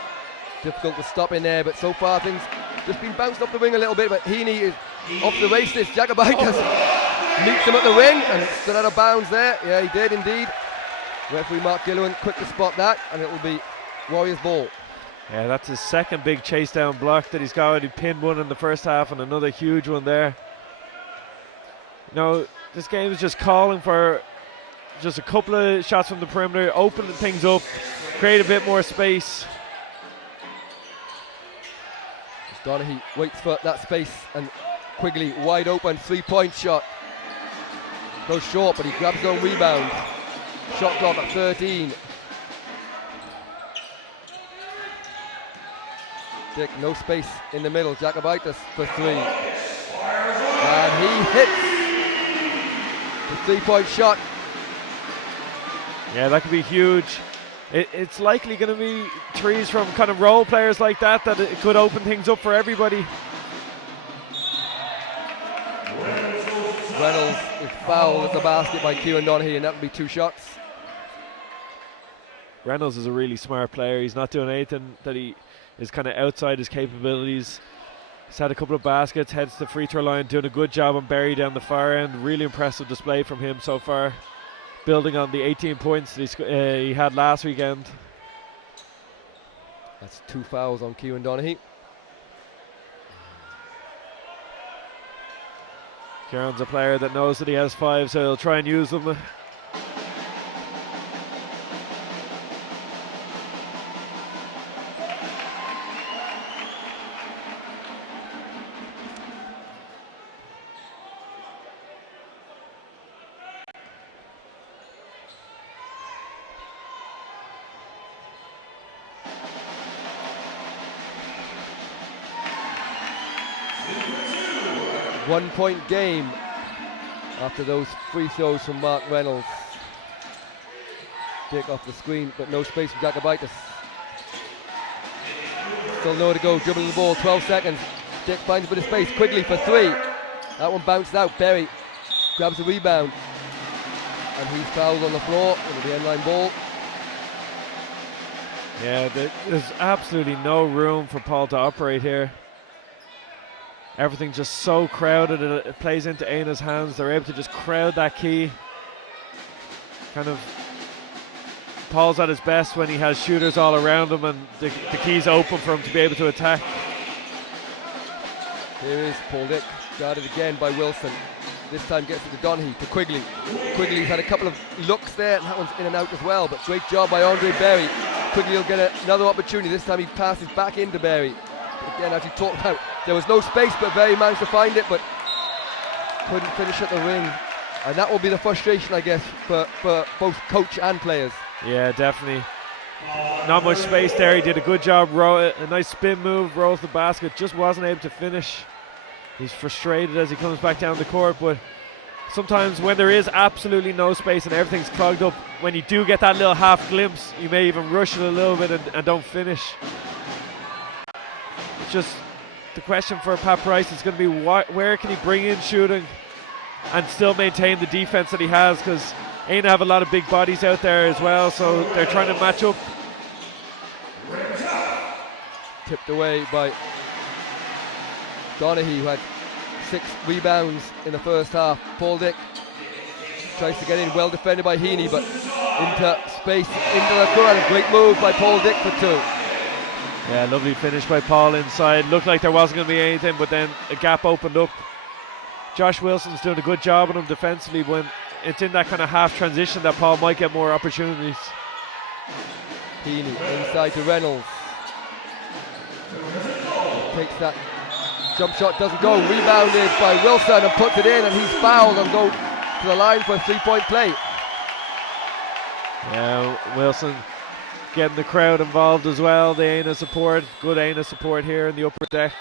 difficult to stop in there, but so far things just been bounced off the wing a little bit, but Heaney is off the races. Jagabitis meets him at the ring and stood out of bounds there. Yeah, he did indeed. Referee Mark Gilliwan quick to spot that, and it will be Warriors ball. Yeah, that's his second big chase down block that he's got. Already pinned one in the first half and another huge one there. You know, this game is just calling for just a couple of shots from the perimeter, opening things up, create a bit more space. Donaghy waits for that space, and Quigley wide open 3-point shot. Goes short, but he grabs his own rebound. Shot clock at 13. Dick, no space in the middle. Jagabitis for 3. And he hits the 3-point shot. Yeah, that could be huge. It's likely going to be threes from kind of role players like that it could open things up for everybody. Reynolds is fouled at the basket by Kieran Donaghy, and that would be 2 shots. Reynolds is a really smart player. He's not doing anything that he is kind of outside his capabilities. He's had a couple of baskets, heads to the free throw line, doing a good job on Barry down the far end. Really impressive display from him so far, building on the 18 points that he had last weekend. That's 2 fouls on Kieran Donaghy. Kieran's a player that knows that he has 5, so he'll try and use them. One-point game after those free throws from Mark Reynolds. Dick off the screen, but no space for Jagabitis. Still nowhere to go, dribbling the ball, 12 seconds. Dick finds a bit of space, Quigley for 3. That one bounced out, Berry grabs the rebound, and he's fouled on the floor. It'll be end-line ball. Yeah, there's absolutely no room for Paul to operate here. Everything's just so crowded, it plays into Éanna's hands. They're able to just crowd that key. Kind of, Paul's at his best when he has shooters all around him and the key's open for him to be able to attack. Here is Paul Dick, guarded again by Wilson. This time gets it to Donaghy, to Quigley. Quigley's had a couple of looks there, and that one's in and out as well, but great job by Andre Berry. Quigley will get another opportunity. This time he passes back into Berry. Again, as you talked about, there was no space, but Berry managed to find it, but couldn't finish at the ring. And that will be the frustration, I guess, for both coach and players. Yeah, definitely. Not much space there. He did a good job, a nice spin move, rolls the basket, just wasn't able to finish. He's frustrated as he comes back down the court, but sometimes when there is absolutely no space and everything's clogged up, when you do get that little half glimpse, you may even rush it a little bit and don't finish. It's just the question for Pat Price is going to be where can he bring in shooting and still maintain the defense that he has, because Éanna have a lot of big bodies out there as well, so they're trying to match up. Tipped away by Donaghy, who had 6 rebounds in the first half. Paul Dick tries to get in, well defended by Heaney, but into space, into the corner. Great move by Paul Dick for 2. Yeah, lovely finish by Paul inside. Looked like there wasn't going to be anything, but then a gap opened up. Josh Wilson's doing a good job on him defensively. When it's in that kind of half transition that Paul might get more opportunities. Heaney inside to Reynolds. Takes that jump shot, doesn't go. Rebounded by Wilson and puts it in, and he's fouled on goal to the line for a 3-point play. Yeah, Wilson getting the crowd involved as well. The Éanna support, good Éanna support here in the upper deck.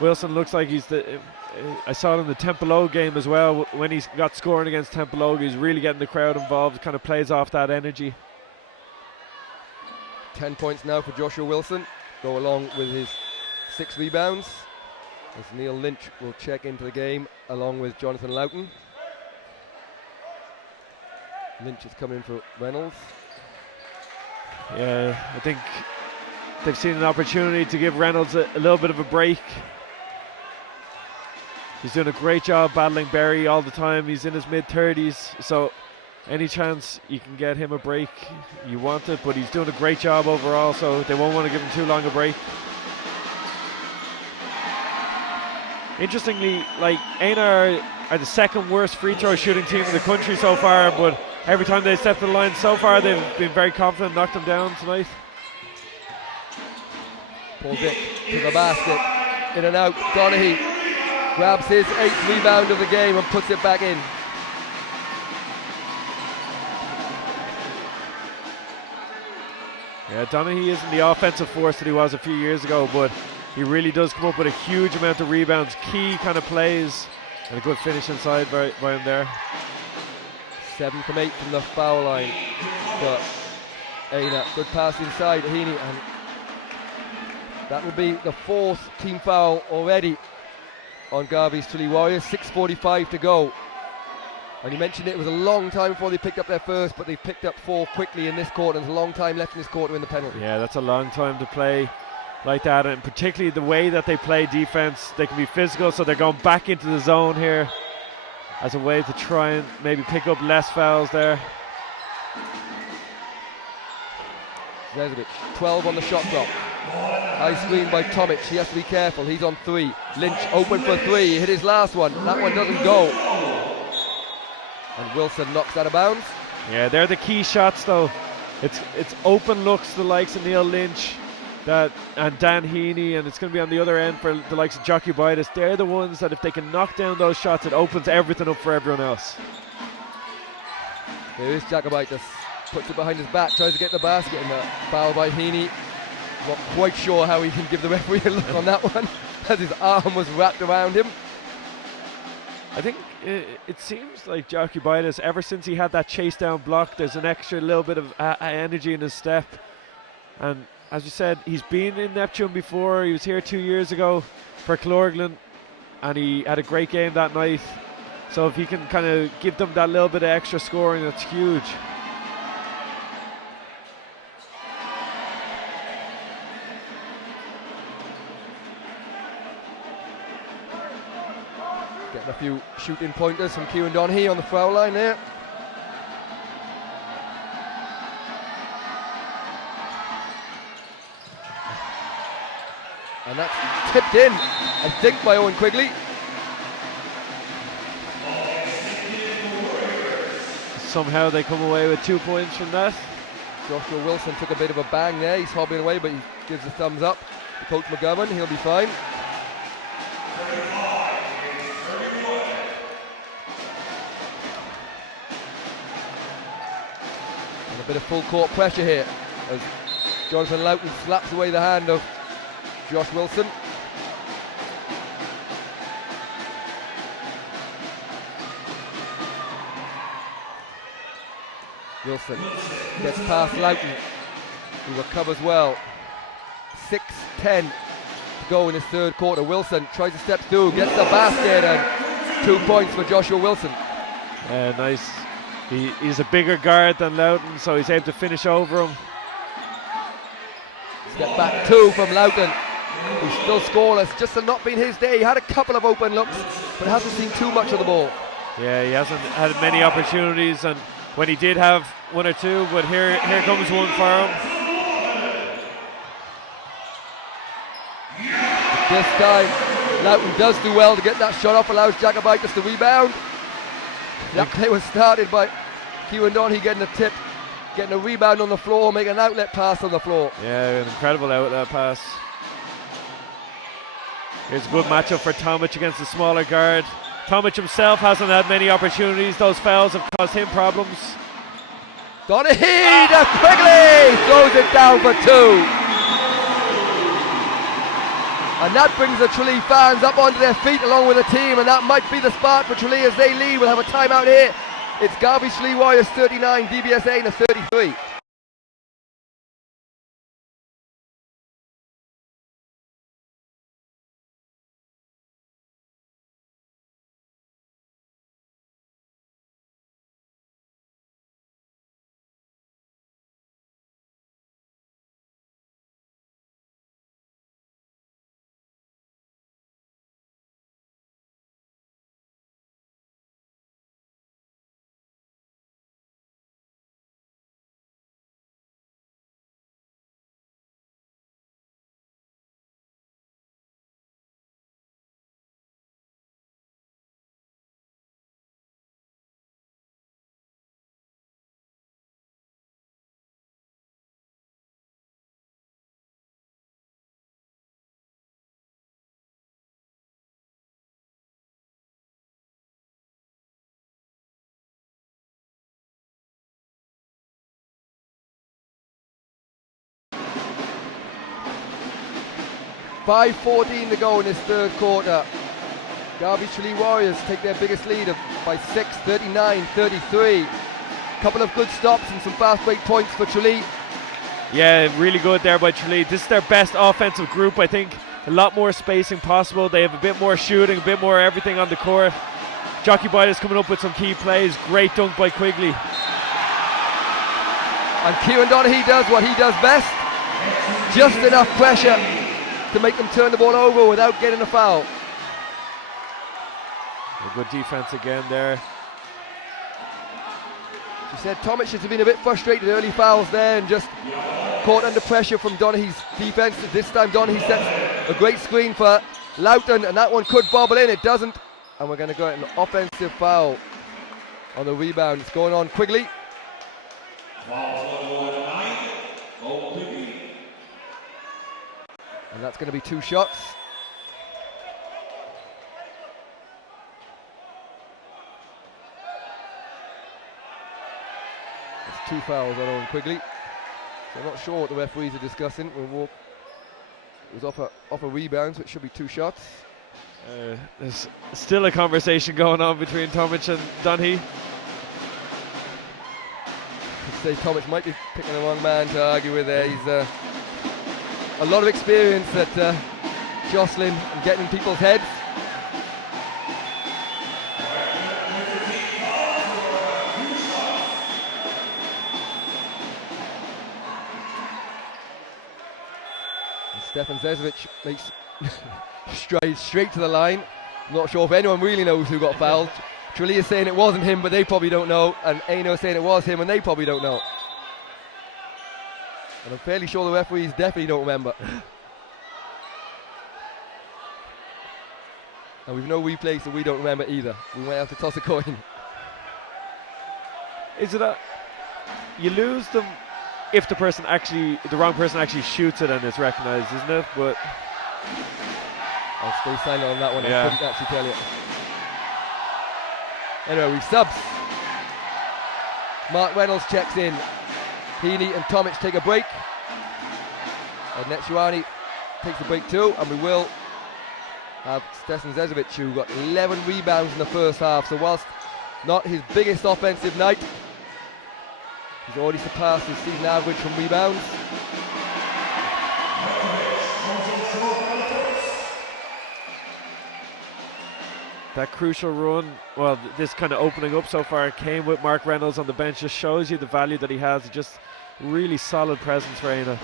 Wilson looks like he's I saw it in the Templeogue game as well. When he's got scoring against Templeogue, he's really getting the crowd involved. Kind of plays off that energy. 10 points now for Joshua Wilson. Go along with his 6 rebounds. As Neil Lynch will check into the game along with Jonathan Loughton. Lynch is coming in for Reynolds. Yeah, I think they've seen an opportunity to give Reynolds a little bit of a break. He's doing a great job battling Berry all the time. He's in his mid-30s, so any chance you can get him a break, you want it, but he's doing a great job overall, so they won't want to give him too long a break. Interestingly, like, Éanna are the second worst free throw shooting team in the country so far, but every time they step to the line so far, they've been very confident, knocked them down tonight. Paul Dick to the basket, in and out. Donaghy grabs his 8th rebound of the game and puts it back in. Yeah, Donaghy isn't the offensive force that he was a few years ago, but he really does come up with a huge amount of rebounds, key kind of plays, and a good finish inside by him there. 7 from 8 from the foul line. But Éanna, good pass inside Heaney, and that will be the 4th team foul already on Garvey's Tralee Warriors. 6:45 to go. And you mentioned it was a long time before they picked up their first, but they picked up 4 quickly in this quarter, and there's a long time left in this quarter in the penalty. Yeah, that's a long time to play like that, and particularly the way that they play defense. They can be physical, so they're going back into the zone here as a way to try and maybe pick up less fouls there. Zezovic, 12 on the shot clock. High screen by Tomic, he has to be careful, he's on 3. Lynch open for 3, he hit his last one, that one doesn't go. And Wilson knocks out of bounds. Yeah, they're the key shots though. It's open looks to the likes of Neil Lynch and Dan Heaney, and it's going to be on the other end for the likes of Jockey-Bitis. They're the ones that if they can knock down those shots, it opens everything up for everyone else. There is Jockey-Bitis, puts it behind his back, tries to get the basket, and the foul by Heaney. Not quite sure how he can give the referee a look on that one, as his arm was wrapped around him. I think it seems like Jockey-Bitis, ever since he had that chase down block, there's an extra little bit of energy in his step. And as you said, he's been in Neptune before. He was here 2 years ago for Clorglan, and he had a great game that night. So if he can kind of give them that little bit of extra scoring, that's huge. Getting a few shooting pointers from Kieran Donaghy on the foul line there. And that's tipped in, I think, by Owen Quigley. Somehow they come away with 2 points from that. Joshua Wilson took a bit of a bang there. He's hobbling away, but he gives a thumbs up to Coach McGovern. He'll be fine. And a bit of full court pressure here as Jonathan Loughton slaps away the hand of Josh Wilson. Wilson gets past Loughton, who recovers well. 6:10 to go in his 3rd quarter. Wilson tries to step through, gets the basket, and 2 points for Joshua Wilson. Nice. He's a bigger guard than Loughton, so he's able to finish over him. Step back 2 from Loughton, who's still scoreless. Just has not been his day. He had a couple of open looks, but hasn't seen too much of the ball. Yeah, he hasn't had many opportunities, and when he did have 1 or 2, but here comes one for him. This time, Loughton does do well to get that shot off, allows Jockey-Bitis to rebound. That play was started by Kieran Donaghy getting a tip, getting a rebound on the floor, making an outlet pass on the floor. Yeah, an incredible outlet pass. Here's a good matchup for Tomic against the smaller guard. Tomic himself hasn't had many opportunities. Those fouls have caused him problems. Donaghy just quickly throws it down for 2. And that brings the Tralee fans up onto their feet along with the team, and that might be the spot for Tralee as they lead. We'll have a timeout here. It's Garvey Tralee Warriors 39, DBS Éanna 33. .5:14 to go in this third quarter. Garvey Tralee Warriors take their biggest lead by 6, 39-33. Couple of good stops and some fast break points for Tralee. Yeah, really good there by Tralee. This is their best offensive group, I think. A lot more spacing possible. They have a bit more shooting, a bit more everything on the court. Jockey Boyd is coming up with some key plays. Great dunk by Quigley. And Kieran Donaghy does what he does best. Just enough pressure to make them turn the ball over without getting a foul. A good defense again there. She said Tomic has been a bit frustrated, early fouls there and just caught under pressure from Donaghy's defense. This time Donaghy sets a great screen for Loughton, and that one could bobble in, it doesn't. And we're going to go at an offensive foul on the rebound. It's going on Quigley. And that's going to be 2 shots. That's 2 fouls on Owen Quigley. So I'm not sure what the referees are discussing. It was off a rebound, so it should be 2 shots. There's still a conversation going on between Tomic and Donaghy. I'd say Tomic might be picking the wrong man to argue with there. He's a lot of experience at jostling and getting in people's heads. And Stefan Zezovic makes strides straight to the line. I'm not sure if anyone really knows who got fouled. Tralee is saying it wasn't him, but they probably don't know, and Éanna is saying it was him, and they probably don't know. And I'm fairly sure the referees definitely don't remember. And we've no replays, so we don't remember either. We might have to toss a coin. Is it you lose them if the wrong person actually shoots it and it's recognised, isn't it? But I'll stay silent on that one. Yeah. I couldn't actually tell you. Anyway, we subs. Mark Reynolds checks in. Heaney and Tomic take a break. And Netsuani takes a break too. And we will have Stefan Zezovic, who got 11 rebounds in the first half. So whilst not his biggest offensive night, he's already surpassed his season average from rebounds. that crucial run, well, this kind of opening up so far came with Mark Reynolds on the bench. Just shows you the value that he has. Just really solid presence for Éanna.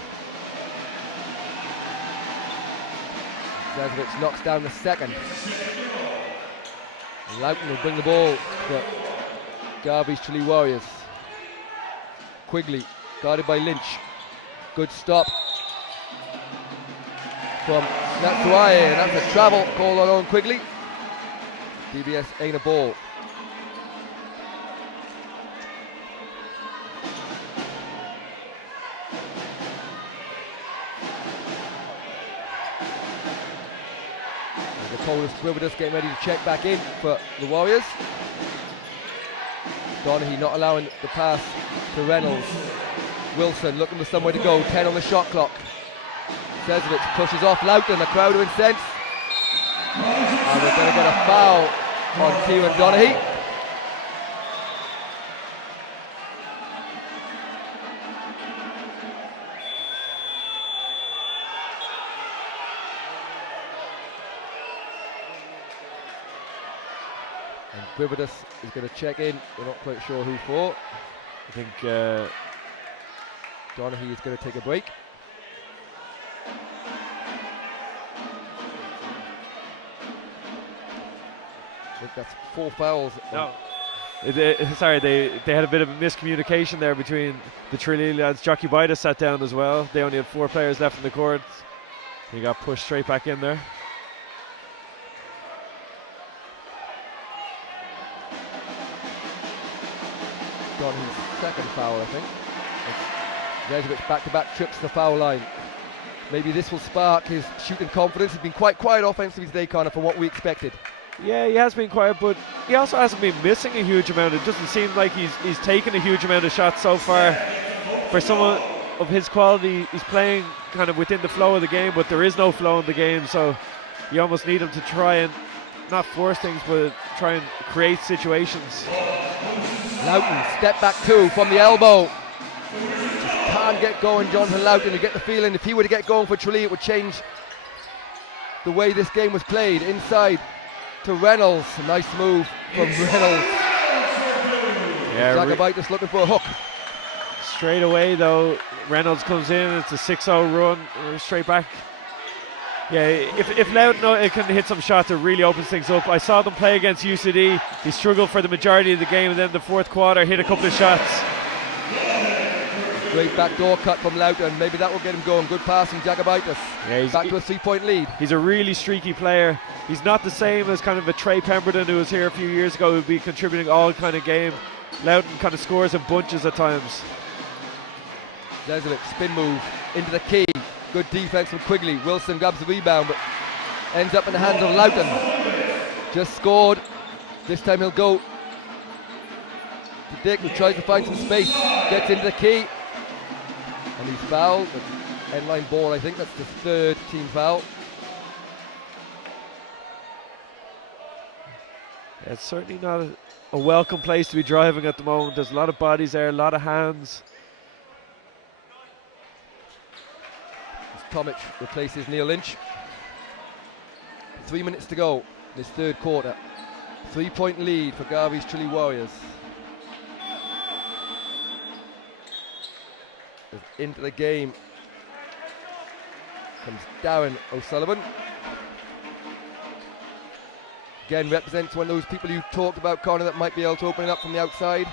Zezovic knocks down the second. Loughton will bring the ball for Garvey's Tralee Warriors. Quigley guarded by Lynch. Good stop from Natsuaye, and that's a travel call on Quigley. DBS Éanna ball. Polish Scrivener's getting ready to check back in for the Warriors. Donaghy not allowing the pass to Reynolds. Wilson looking for somewhere to go, 10 on the shot clock. Zezovic pushes off Loughton, the crowd are incensed. And we're going to get a foul on Kieran Donaghy. And Grividas is going to check in. We're not quite sure who for. I think Donaghy is going to take a break. I think that's 4 fouls. No. Sorry, they had a bit of a miscommunication there between the Tralee lads. Jockey Bida sat down as well. They only had 4 players left in the court. He got pushed straight back in there. Donaghy's second foul, I think. Zezovic back-to-back trips to the foul line. Maybe this will spark his shooting confidence. He's been quite quiet offensively today, Connor, from what we expected. Yeah, he has been quiet, but he also hasn't been missing a huge amount. It doesn't seem like he's taken a huge amount of shots so far. For someone of his quality, he's playing kind of within the flow of the game, but there is no flow in the game, so you almost need him to try and not force things, but try and create situations. Loughton, step back 2 from the elbow. Just can't get going, Jonathan Loughton. You get the feeling if he were to get going for Tralee, it would change the way this game was played. Inside to Reynolds, a nice move from Reynolds. Yeah, Zagabaitis looking for a hook. Straight away though, Reynolds comes in, it's a 6-0 run, straight back. Yeah, if Loughton can hit some shots, it really opens things up. I saw them play against UCD. He struggled for the majority of the game, and then the fourth quarter hit a couple of shots. Great backdoor cut from Loughton. Maybe that will get him going. Good pass from Jagabaitis. Yeah, back to a 3-point lead. He's a really streaky player. He's not the same as kind of a Trey Pemberton who was here a few years ago, who would be contributing all kind of game. Loughton kind of scores in bunches at times. Zezovic, spin move into the key. Good defense from Quigley. Wilson grabs the rebound, but ends up in the hands of Loughton. Just scored. This time he'll go to Dick, who tries to find some space. Gets into the key. And he's fouled. Endline ball, I think that's the 3rd team foul. Yeah, it's certainly not a welcome place to be driving at the moment. There's a lot of bodies there, a lot of hands. Tomic replaces Neil Lynch. 3 minutes to go in this 3rd quarter. 3-point lead for Garvey's Tralee Warriors. Into the game comes Darren O'Sullivan. Again, represents one of those people you talked about, Connor, that might be able to open it up from the outside.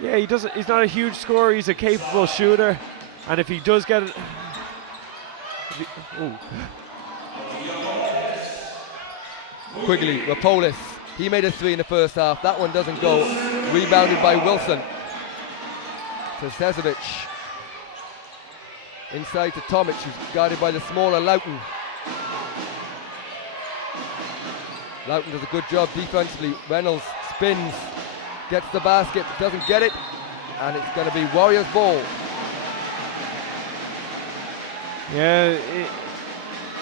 Yeah, he's not a huge scorer. He's a capable shooter, and if he does get it. Quigley, Rapolis, he made a 3 in the first half. That one doesn't go. Rebounded by Wilson to Zezovic. Inside to Tomic, who's guarded by the smaller Loughton. Loughton does a good job defensively. Reynolds spins, gets the basket, doesn't get it, and it's going to be Warriors ball. Yeah,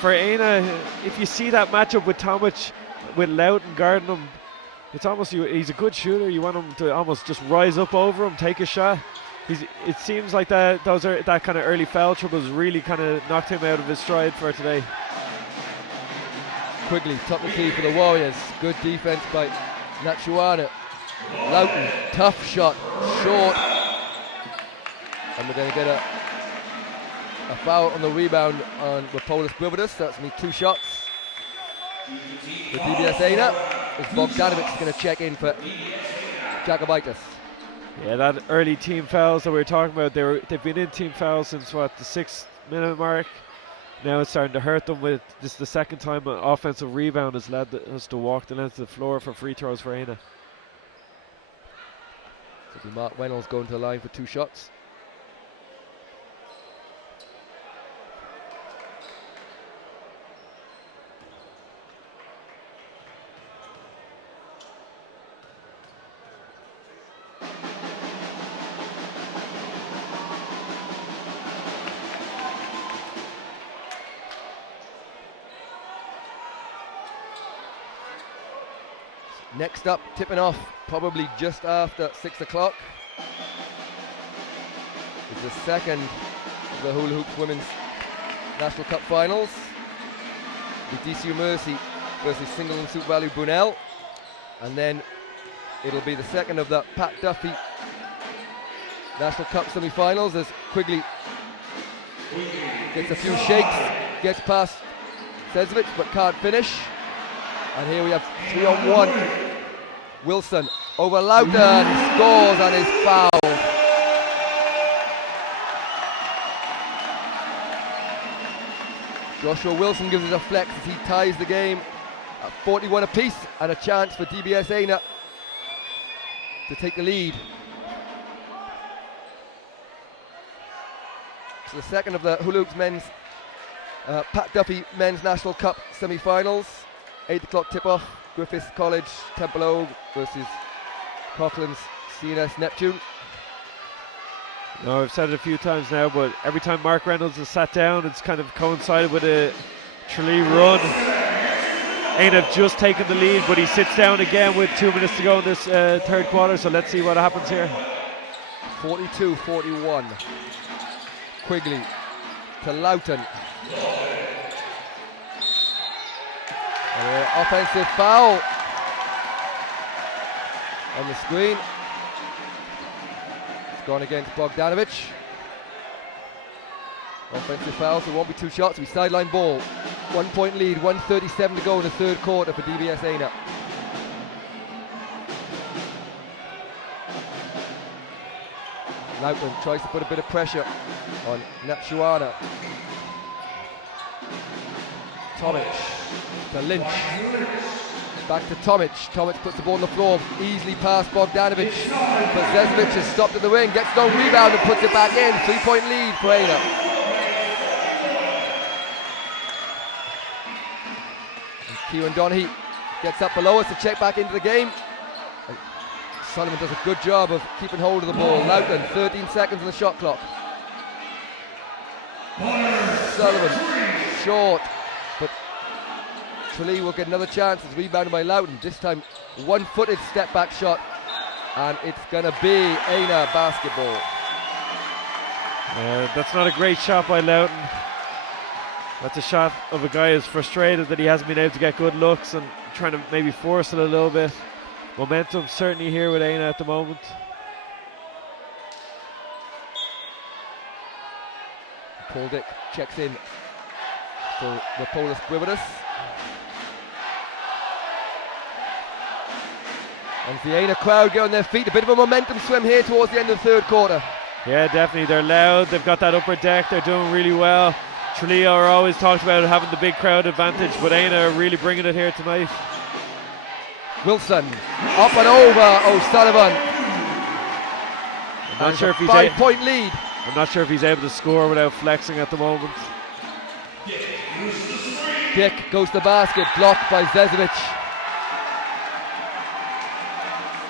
for Éanna, if you see that matchup with Tomic, with Loughton guarding him, it's almost he's a good shooter. You want him to almost just rise up over him, take a shot. It seems like that kind of early foul troubles really kind of knocked him out of his stride for today. Quigley, top of the key for the Warriors. Good defense by Éanna. Loughton, tough shot, short. And we're going to get a foul on the rebound on Rapolis Grividas. That's going to be 2 shots. For DBS Éanna, is Bogdanovic going to check in for Jagabaitis. Yeah, that early team fouls that we were talking about, they've been in team fouls since the 6-minute mark. Now it's starting to hurt them. With this the 2nd time an offensive rebound has led us to walk the length of the floor for free throws for Éanna. So Mark Reynolds going to the line for 2 shots. Next up, tipping off probably just after 6 o'clock, is the second of the Hula Hoops Women's National Cup Finals. The DCU Mercy versus Singleton Soup Valley Brunel. And then it'll be the second of the Pat Duffy National Cup semi-finals as Quigley gets a few shakes, gets past Sezovic but can't finish. And here we have 3-on-1. Wilson over Loughton, scores and is fouled. Joshua Wilson gives it a flex as he ties the game at 41 apiece, and a chance for DBS Éanna to take the lead. So the second of the Hula Hoops men's Pat Duffy Men's National Cup semi-finals. 8 o'clock tip-off, Griffiths College Temple Ogue versus Coughlin's CNS Neptune. No, I've said it a few times now, but every time Mark Reynolds has sat down, it's kind of coincided with a Tralee run. Éanna have just taken the lead, but he sits down again with 2 minutes to go in this third quarter, so let's see what happens here. 42-41. Quigley to Loughton. Offensive foul on the screen. It's gone against Bogdanovic. Offensive foul, so it won't be 2 shots, it'll be sideline ball. 1 point lead, 1:37 to go in the third quarter for DBS Éanna. Loughton tries to put a bit of pressure on Natsuana. Tomic to Lynch. Back to Tomic. Tomic puts the ball on the floor, easily past Bogdanovic. But Zezovic has stopped at the wing, gets no rebound and puts it back in. 3 point lead for Éanna. Kieran Donaghy gets up below us to check back into the game. And Sullivan does a good job of keeping hold of the ball. Loughton, 13 seconds on the shot clock. Sullivan, short, but Tralee will get another chance. It's rebounded by Loughton. This time, one-footed step-back shot, and it's going to be Éanna basketball. That's not a great shot by Loughton. That's a shot of a guy who's frustrated that he hasn't been able to get good looks and trying to maybe force it a little bit. Momentum certainly here with Éanna at the moment. Paul Dick checks in for Rapolis Brividus. And the Éanna crowd get on their feet. A bit of a momentum swim here towards the end of the third quarter. Yeah, definitely. They're loud. They've got that upper deck. They're doing really well. Tralee are always talked about having the big crowd advantage, but Éanna are really bringing it here tonight. Wilson up and over O'Sullivan. I'm not sure if he's 5 point lead. I'm not sure if he's able to score without flexing at the moment. Dick goes to the basket, blocked by Zezovic.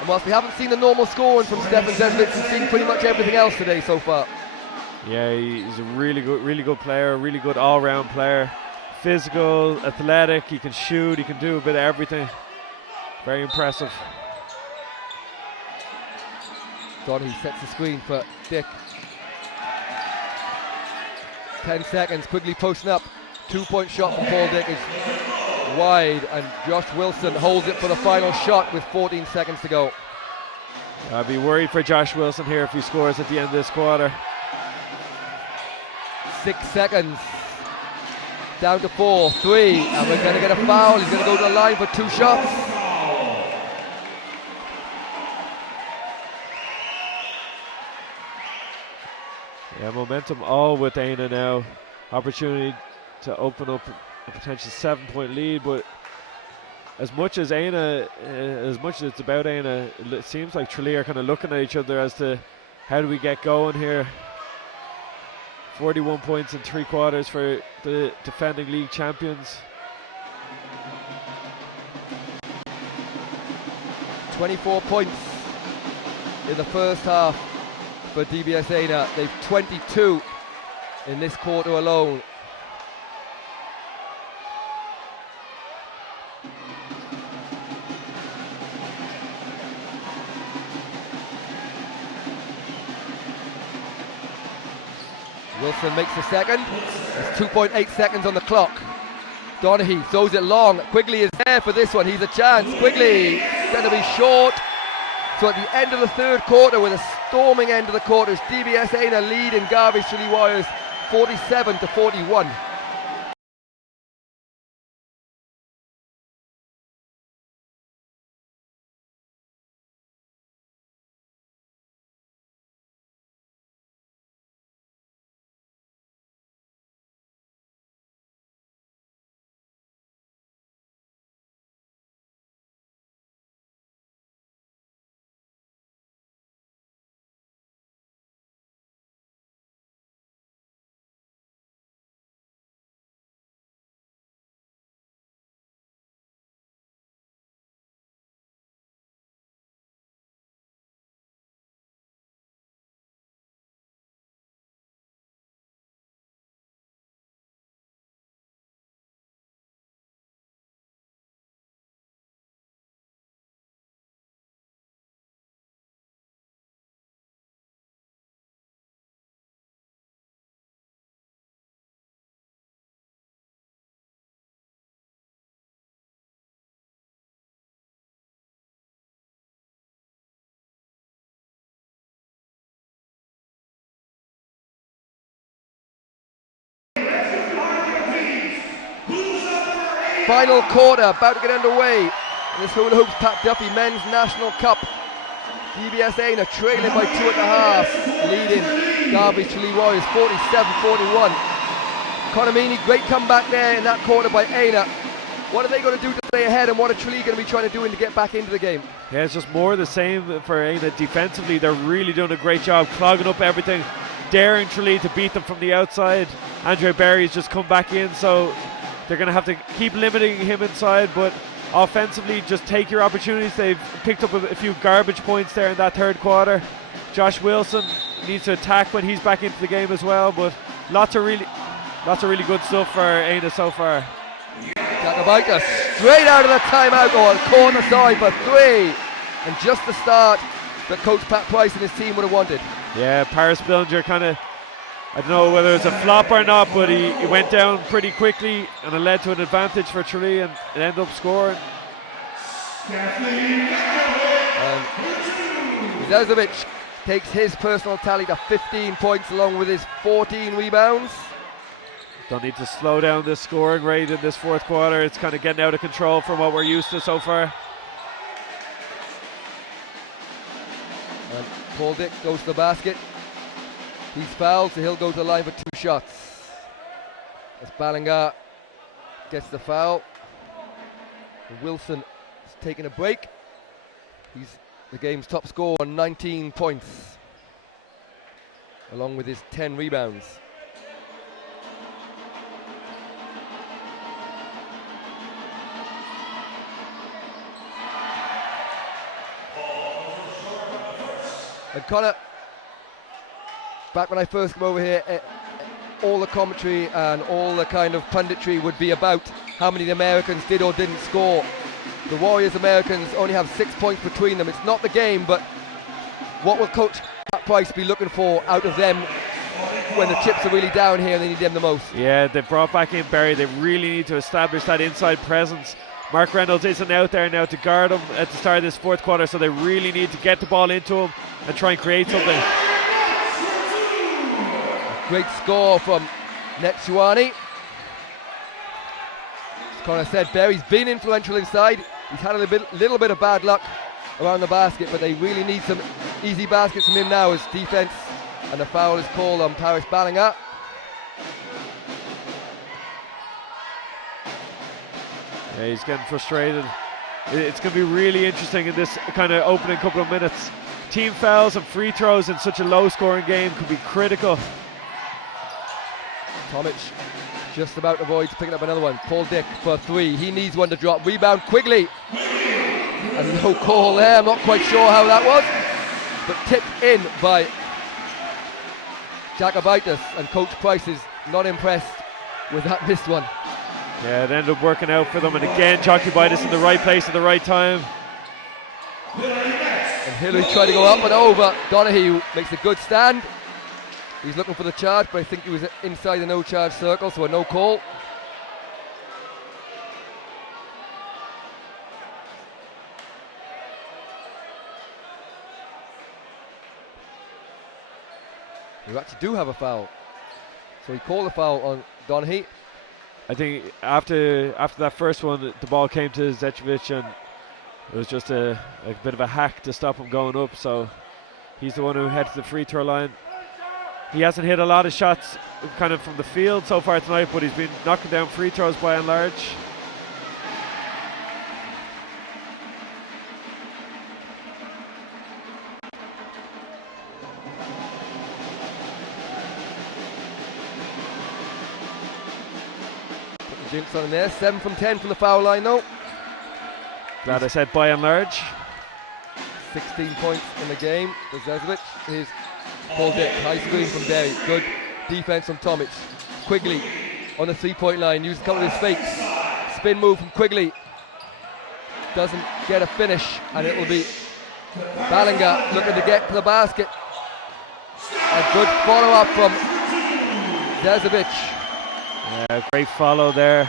And whilst we haven't seen the normal scoring from Stefan Zezovic, we've seen pretty much everything else today so far. Yeah, he's a really good player, really good all-round player. Physical, athletic, he can shoot, he can do a bit of everything. Very impressive. Donaghy sets the screen for Dick. 10 seconds, quickly posting up. 2 point shot from Paul Dick is wide, and Josh Wilson holds it for the final shot with 14 seconds to go. I'd be worried for Josh Wilson here if he scores at the end of this quarter. 6 seconds. Down to 4, 3, and we're going to get a foul. He's going to go to the line for 2 shots. Yeah, momentum all with Éanna now. Opportunity to open up a potential 7 point lead, but as much as it's about Éanna, it seems like Tralee are kind of looking at each other as to how do we get going here. 41 points in 3 quarters for the defending league champions. 24 points in the first half for DBS Éanna. They've 22 in this quarter alone. Wilson makes the second. There's 2.8 seconds on the clock. Donaghy throws it long. Quigley is there for this one. He's a chance. Quigley going to be short. So at the end of the third quarter, with a storming end of the quarters, DBS Éanna lead in Garvey Tralee Warriors 47-41. Final quarter about to get underway in this Hula Hoops Pat Duffy Men's National Cup. DBS Éanna trailing by 2.5, leading Garvey Tralee Warriors 47-41. Conamini, great comeback there in that quarter by Éanna. What are they going to do to stay ahead, and what are Tralee going to be trying to do to get back into the game? Yeah, it's just more of the same for Éanna defensively. They're really doing a great job clogging up everything, daring Tralee to beat them from the outside. Andre Berry's just come back in, so they're going to have to keep limiting him inside, but offensively, just take your opportunities. They've picked up a few garbage points there in that third quarter. Josh Wilson needs to attack when he's back into the game as well, but lots of really good stuff for Éanna so far. Jacobaitis straight out of the timeout goal, corner side for three, and just the start that Coach Pat Price and his team would have wanted. Yeah, Paris Billinger kind of, I don't know whether it's a flop or not, but he went down pretty quickly and it led to an advantage for Tralee, and it ended up scoring. Zezovic takes his personal tally to 15 points along with his 14 rebounds. Don't need to slow down this scoring rate in this fourth quarter. It's kind of getting out of control from what we're used to so far. And Paul Dick goes to the basket. He's fouled, so he'll go to the line for two shots. As Ballingar gets the foul. Wilson is taking a break. He's the game's top scorer on 19 points, along with his 10 rebounds. And Connor, back when I first came over here, all the commentary and all the kind of punditry would be about how many the Americans did or didn't score. The Warriors Americans only have 6 points between them. It's not the game, but what will Coach Pat Price be looking for out of them when the chips are really down here and they need them the most? Yeah, they've brought back in Barry. They really need to establish that inside presence. Mark Reynolds isn't out there now to guard him at the start of this fourth quarter, so they really need to get the ball into him and try and create something. Great score from Netsuani. As Connor said, Barry's been influential inside. He's had a little bit of bad luck around the basket, but they really need some easy baskets from him now as defense, and the foul is called on Paris Ballingar. Yeah, he's getting frustrated. It's going to be really interesting in this kind of opening couple of minutes. Team fouls and free throws in such a low-scoring game could be critical. Tomic just about avoids picking up another one. Paul Dick for three. He needs one to drop. Rebound Quigley. And no call there. I'm not quite sure how that was, but tipped in by Jacobaitis, and Coach Price is not impressed with that missed one. Yeah, it ended up working out for them, and again Jacobaitis in the right place at the right time. And Hillary tried to go up and over. Donaghy makes a good stand. He's looking for the charge, but I think he was inside the no charge circle, so a no call. We actually do have a foul. So he called a foul on Donaghy. I think after that first one, the ball came to Zečević, and it was just a bit of a hack to stop him going up. So he's the one who heads to the free throw line. He hasn't hit a lot of shots kind of from the field so far tonight, but he's been knocking down free throws by and large. Jinx on him there, 7 from 10 from the foul line though. Glad I said by and large. 16 points in the game for Zečević. Here's Paul Dick, high screen from Derry. Good defense from Tomic. Quigley on the 3-point line, uses a couple of his fakes. Spin move from Quigley. Doesn't get a finish, and it will be Ballinger looking to get to the basket. A good follow up from Zečević. Yeah, great follow there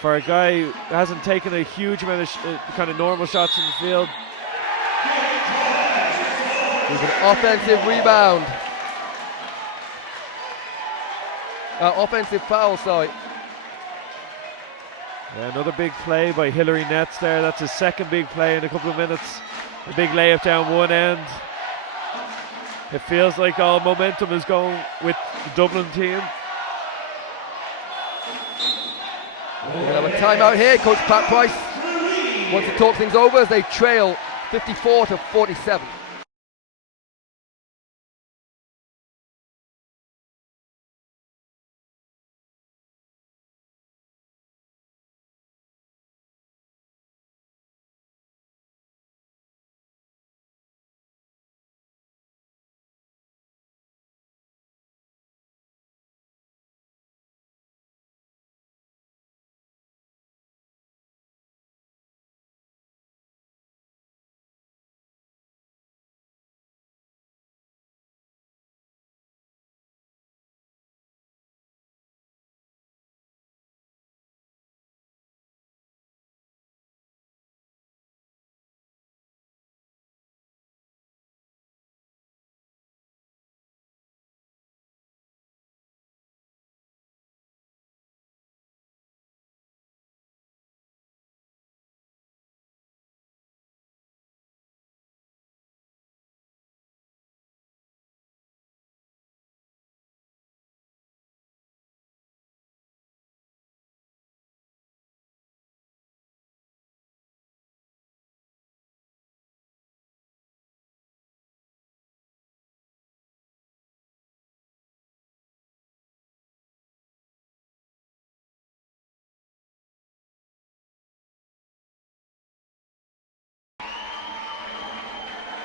for a guy who hasn't taken a huge amount of kind of normal shots in the field. There's an offensive rebound. Offensive foul, sorry. Yeah, another big play by Hilary Nets there. That's his second big play in a couple of minutes. A big layup down one end. It feels like all momentum is going with the Dublin team. We're going to have a timeout here. Coach Pat Price wants to talk things over as they trail 54-47.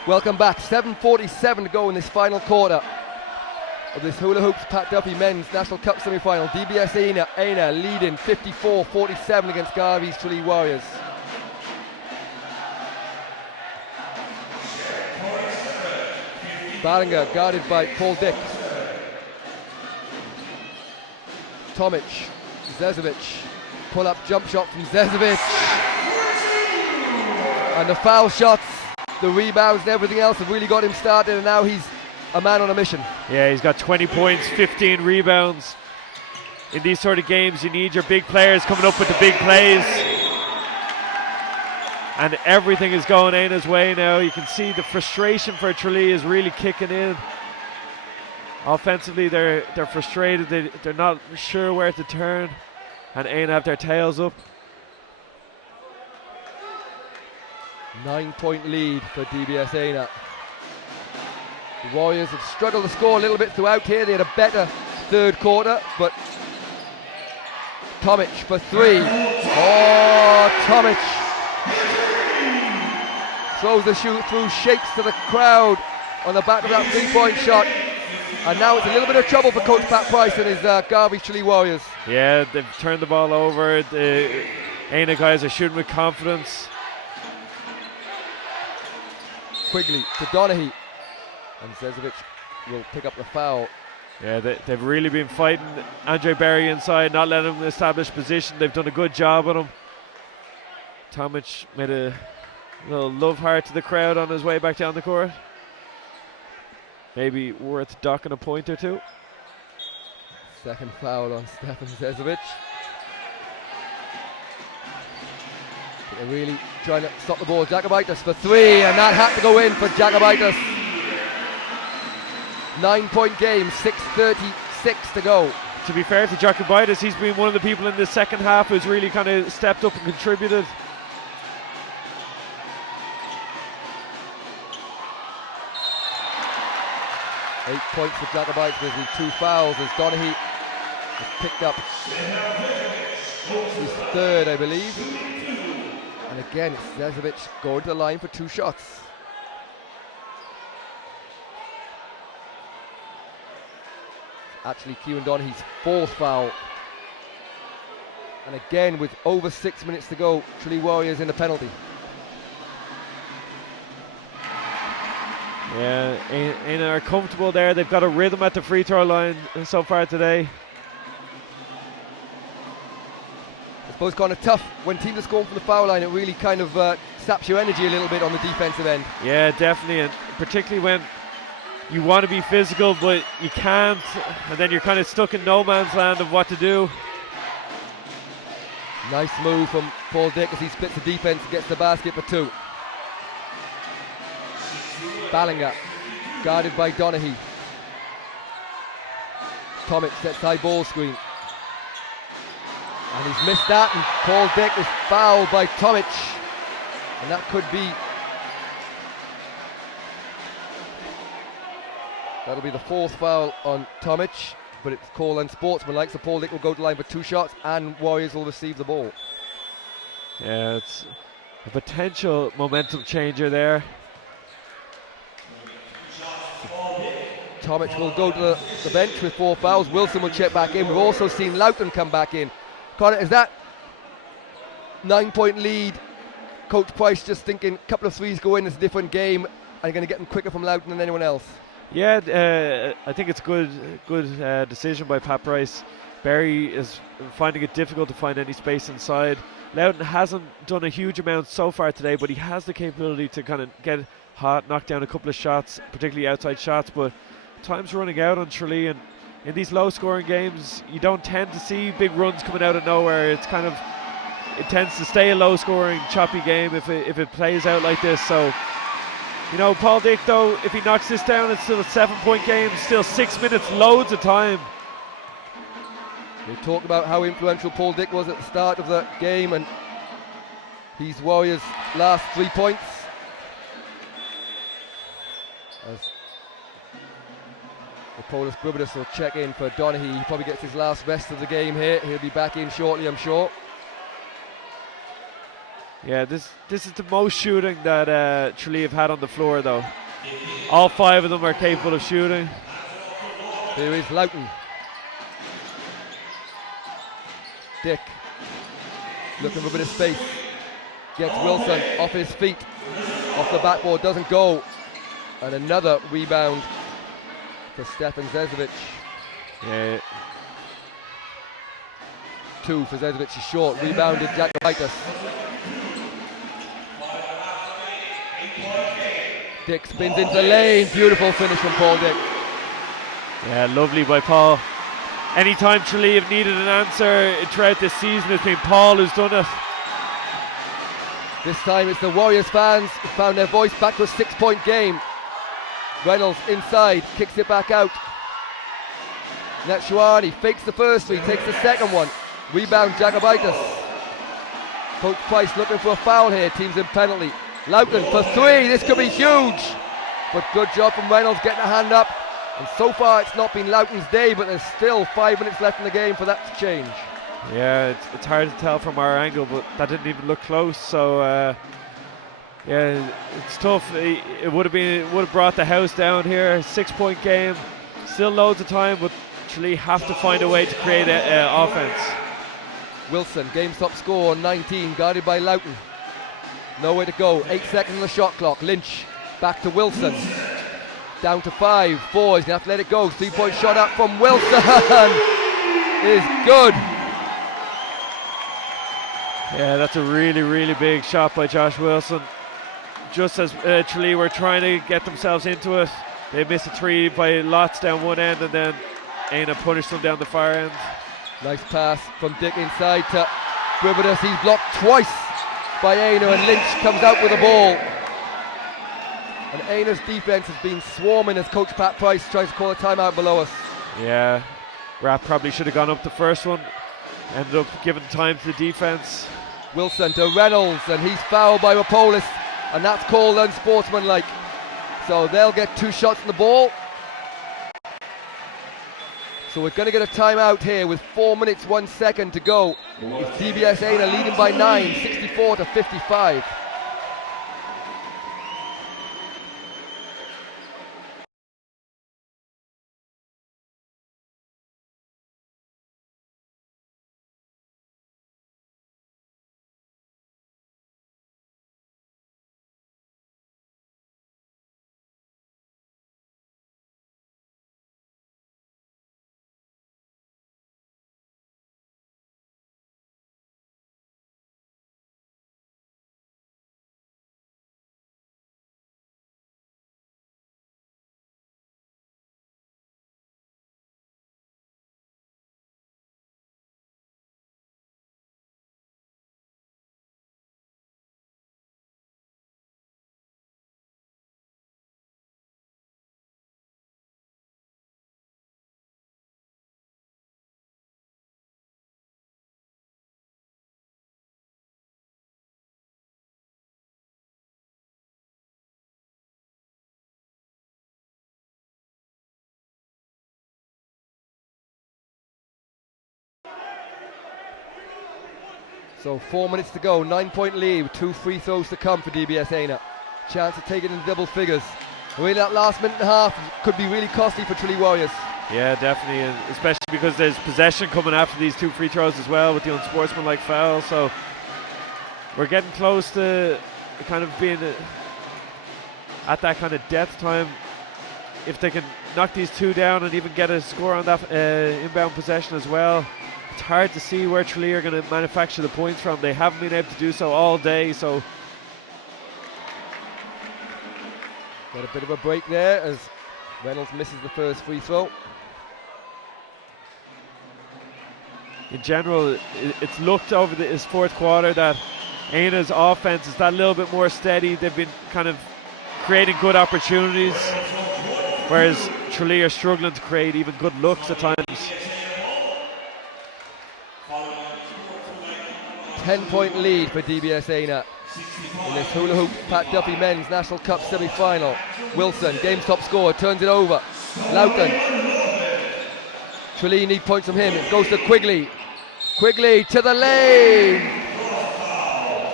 Welcome back. 7:47 to go in this final quarter of this Hula Hoops Pat Duffy Men's National Cup semi-final. DBS Éanna leading 54-47 against Garvey's Tralee Warriors. Ballinger guarded by Paul Dick. Tomic, Zečević, pull-up jump shot from Zečević. And the foul shots, the rebounds and everything else have really got him started, and now he's a man on a mission. Yeah, he's got 20 points, 15 rebounds. In these sort of games, you need your big players coming up with the big plays. And everything is going Éanna's way now. You can see the frustration for Tralee is really kicking in. Offensively, they're frustrated. They're not sure where to turn. And Éanna have their tails up. 9-point lead for DBS Éanna. The Warriors have struggled to score a little bit throughout here. They had a better third quarter, but Tomic for three. Oh, Tomic throws the shoot through, shakes to the crowd on the back of that three-point shot. And now it's a little bit of trouble for Coach Pat Price and his Garvey Tralee Warriors. Yeah, they've turned the ball over. The Éanna guys are shooting with confidence. Quigley to Donaghy, and Zečević will pick up the foul. Yeah, they've really been fighting Andre Berry inside, not letting him establish position. They've done a good job on him. Tomic made a little love heart to the crowd on his way back down the court. Maybe worth docking a point or two. Second foul on Stefan Zezovic. They're really trying to stop the ball. Jacobaitis for three, and that had to go in for Jacobaitis. 9-point game, 6:36 to go. To be fair to Jacobaitis, he's been one of the people in the second half who's really kind of stepped up and contributed. Eight points for Jacobaitis with 2 fouls as Donaghy has picked up his third, I believe. And again, Zezovic going to the line for 2 shots. Actually, Kieran Donaghy's 4th foul. And again, with over 6 minutes to go, Tralee Warriors in the penalty. Yeah, Éanna are comfortable there. They've got a rhythm at the free throw line so far today. I suppose kind of tough when teams are scoring from the foul line. It really kind of saps your energy a little bit on the defensive end. Yeah, definitely, and particularly when you want to be physical but you can't, and then you're kind of stuck in no man's land of what to do. Nice move from Paul Dick as he splits the defense and gets the basket for 2. Ballinger guarded by Donaghy. Tomic sets high ball screen. And he's missed that, and Paul Dick is fouled by Tomic. And that could be... That'll be the 4th foul on Tomic, but it's called unsportsmanlike, so Paul Dick will go to the line for 2 shots and Warriors will receive the ball. Yeah, it's a potential momentum changer there. Tomic will go to the bench with 4 fouls. Wilson will check back in. We've also seen Loughton come back in. Connor, is that 9-point lead? Coach Price just thinking a couple of threes go in, it's a different game, and you're going to get them quicker from Loughton than anyone else. Yeah, I think it's a good decision by Pat Price. Berry is finding it difficult to find any space inside. Loughton hasn't done a huge amount so far today, but he has the capability to kind of get hot, knock down a couple of shots, particularly outside shots, but time's running out on Tralee, and in these low scoring games you don't tend to see big runs coming out of nowhere. It tends to stay a low scoring, choppy game if it plays out like this. So, you know, Paul Dick though, if he knocks this down, it's still a 7-point game, still 6 minutes, loads of time. We talked about how influential Paul Dick was at the start of the game, and he's Warriors' last 3 points. As the Polish Grubidus will check in for Donaghy. He probably gets his last rest of the game here. He'll be back in shortly, I'm sure. Yeah, this is the most shooting that Tralee have had on the floor though. All 5 of them are capable of shooting. Here is Loughton. Dick looking for a bit of space. Gets Wilson off his feet. Off the backboard, doesn't go. And another rebound for Stefan Zezovic. Yeah. 2 for Zezovic is short. Rebounded Jacobaitis. Dick spins into the lane. Beautiful finish from Paul Dick. Yeah, lovely by Paul. Anytime Tralee have needed an answer throughout this season, it's been Paul who's done it. This time it's the Warriors fans who found their voice, back to a 6-point game. Reynolds inside, kicks it back out. Natshuani fakes the first three, takes the second one. Rebound Jacobaitis. Coach Price looking for a foul here, team's in penalty. Loughton for 3, this could be huge. But good job from Reynolds getting a hand up. And so far it's not been Loughton's day, but there's still 5 minutes left in the game for that to change. Yeah, it's hard to tell from our angle, but that didn't even look close. So yeah, it's tough. It would have brought the house down here. 6-point game, still loads of time, but Tralee have to find a way to create offense. Wilson, game stop score 19, guarded by Loughton. Nowhere to go, 8 seconds on the shot clock. Lynch back to Wilson. Down to 5, 4, he's going to have to let it go. 3-point shot up from Wilson is good. Yeah, that's a really, really big shot by Josh Wilson. Just as Tralee were trying to get themselves into it, they missed a 3 by lots down one end, and then Éanna punished them down the far end. Nice pass from Dick inside to Grividas. He's blocked twice by Éanna, and Lynch comes out with the ball. And Éanna's defense has been swarming as Coach Pat Price tries to call a timeout below us. Yeah, Rapp probably should have gone up the first one. Ended up giving time to the defense. Wilson to Reynolds, and he's fouled by Rapolis, and that's called unsportsmanlike. So they'll get 2 shots on the ball. So we're going to get a timeout here with 4 minutes 1 second to go. It's DBS Éanna leading by 9, 64 to 55. So 4 minutes to go, 9-point lead, 2 free throws to come for DBS Éanna. Chance to take it in double figures. Really, that last minute and a half could be really costly for Tralee Warriors. Yeah, definitely, and especially because there's possession coming after these 2 free throws as well with the unsportsmanlike foul. So we're getting close to kind of being at that kind of death time. If they can knock these 2 down and even get a score on that inbound possession as well, it's hard to see where Tralee are going to manufacture the points from. They haven't been able to do so all day, so got a bit of a break there as Reynolds misses the first free throw. In general, it's looked over this fourth quarter that Éanna's offense is that little bit more steady. They've been kind of creating good opportunities, whereas Tralee are struggling to create even good looks at times. 10-point lead for DBS Éanna in this hula hoop Pat Duffy Men's National Cup semi-final. Wilson, game's top scorer, turns it over. Loughton. Tralee need points from him. It goes to Quigley. Quigley to the lane.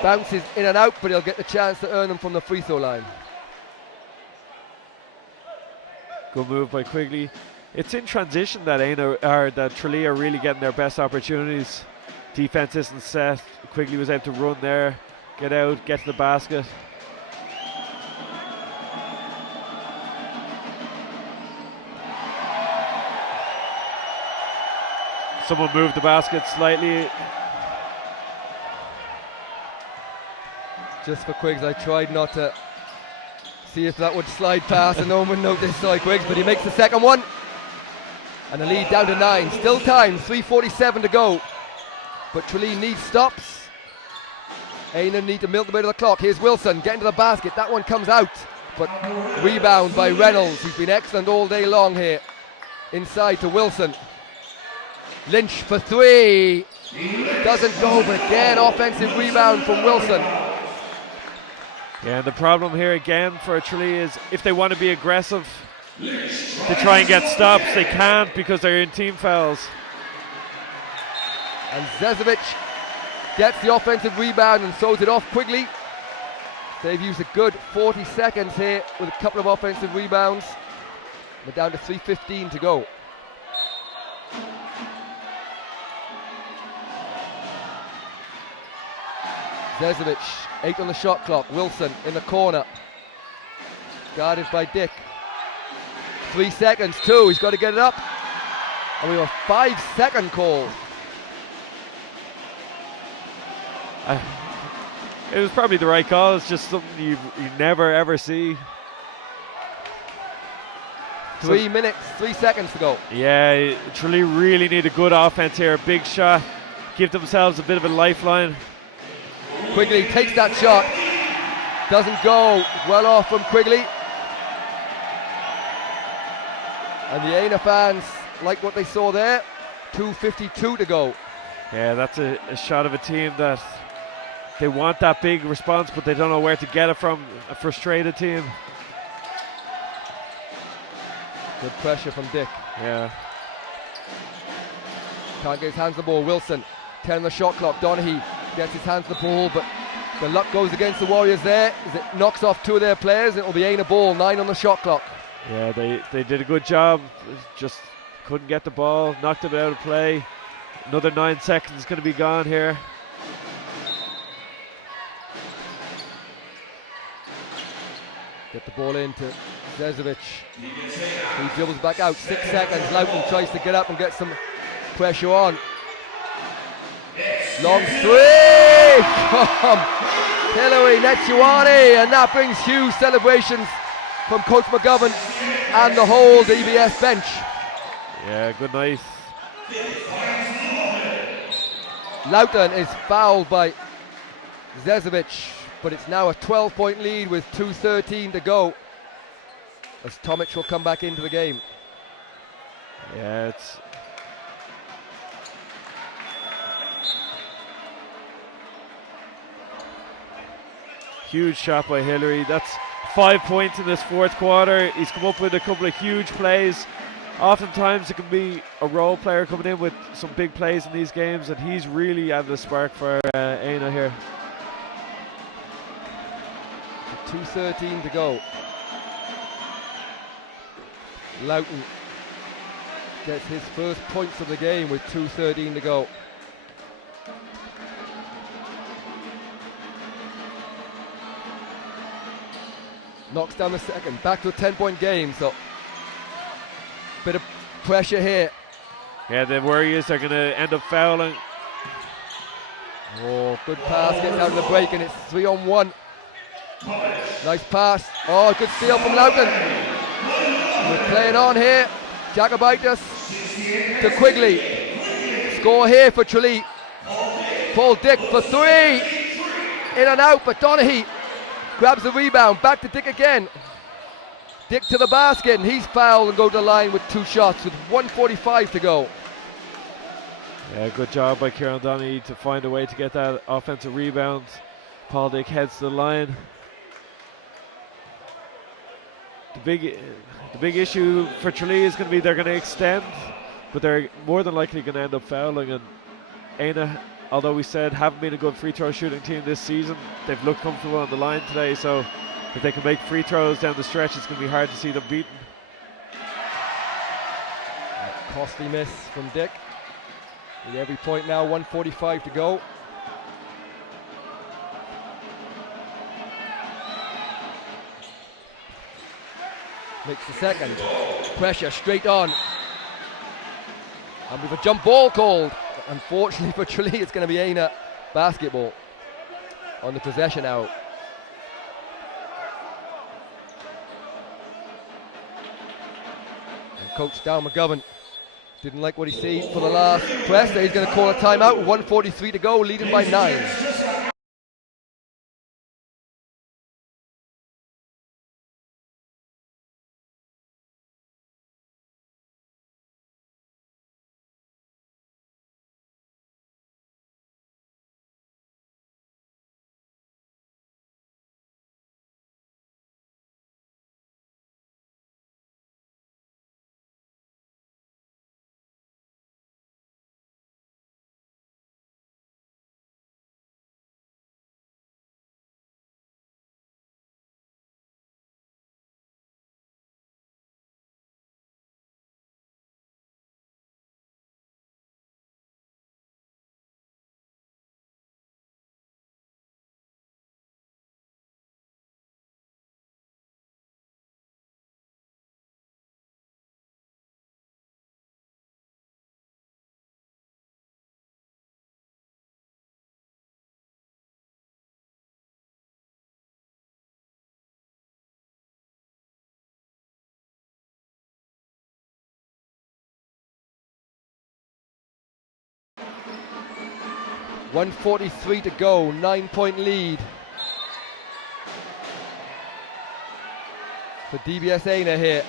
Bounces in and out, but he'll get the chance to earn them from the free throw line. Good move by Quigley. It's in transition that that Tralee are really getting their best opportunities. Defense isn't set. Quigley was able to run there, get out, get to the basket. Someone moved the basket slightly. Just for Quiggs, I tried not to see if that would slide past and no one would notice Quiggs, but he makes the second one. And the lead down to 9. Still time, 3:47 to go. But Tralee needs stops. Éanna need to milk a bit of the clock. Here's Wilson getting to the basket. That one comes out. But rebound by Reynolds. He's been excellent all day long here. Inside to Wilson. Lynch for 3. Doesn't go, but again, offensive rebound from Wilson. Yeah, and the problem here again for Tralee is if they want to be aggressive to try and get stops, they can't because they're in team fouls. And Zezovic gets the offensive rebound and throws it off Quigley. They've used a good 40 seconds here with a couple of offensive rebounds. We're down to 3:15 to go. Zezovic, 8 on the shot clock. Wilson in the corner. Guarded by Dick. 3 seconds, 2. He's got to get it up. And we have a 5-second call. It was probably the right call. It's just something you never ever see. 3 minutes, 3 seconds to go. Yeah, Tralee really need a good offense here. A big shot. Give themselves a bit of a lifeline. Quigley takes that shot. Doesn't go. Well off from Quigley. And the Éanna fans like what they saw there. 2:52 to go. Yeah, that's a shot of a team that they want that big response, but they don't know where to get it from. A frustrated team. Good pressure from Dick. Yeah. Can't get his hands on the ball. Wilson, 10 on the shot clock. Donaghy gets his hands on the ball, but the luck goes against the Warriors there as it knocks off 2 of their players. It will be Éanna ball, 9 on the shot clock. Yeah, they did a good job. Just couldn't get the ball, knocked it out of play. Another 9 seconds going to be gone here. Get the ball into Zezovic. He dribbles back out. 6 seconds. Loughton tries to get up and get some pressure on. Long 3 from Hillary Nechuani, and that brings huge celebrations from Coach McGovern and the whole DBS bench. Yeah, good night. Loughton is fouled by Zezovic, but it's now a 12-point lead with 2:13 to go as Tomic will come back into the game. Yeah, it's huge shot by Hillary. That's 5 points in this 4th quarter. He's come up with a couple of huge plays. Oftentimes it can be a role player coming in with some big plays in these games, and he's really added a spark for Éanna here. 2:13 to go. Loughton gets his first points of the game with 2:13 to go. Knocks down the second, back to a 10-point game, so bit of pressure here. Yeah, the Warriors are going to end up fouling. Oh, good pass, gets out of the break, and it's 3-on-1. Nice pass. Oh, good steal from Loughton. We're playing on here. Jacobitis to Quigley. Score here for Tralee. Paul Dick for 3. In and out, but Donaghy grabs the rebound. Back to Dick again. Dick to the basket, and he's fouled and go to the line with 2 shots with 1:45 to go. Yeah, good job by Kieran Donaghy to find a way to get that offensive rebound. Paul Dick heads to the line. The big issue for Tralee is going to be they're going to extend, but they're more than likely going to end up fouling. And Éanna, although we said haven't been a good free throw shooting team this season, they've looked comfortable on the line today. So if they can make free throws down the stretch, it's going to be hard to see them beaten. A costly miss from Dick. With every point now, 1:45 to go. Makes the second. Pressure straight on. And with a jump ball called. Unfortunately for Tralee, it's going to be Éanna basketball on the possession out. And Coach Dow McGovern didn't like what he seen for the last press. He's going to call a timeout with 1:43 to go, leading by 9. 1:43 to go, 9-point lead for DBS Éanna here.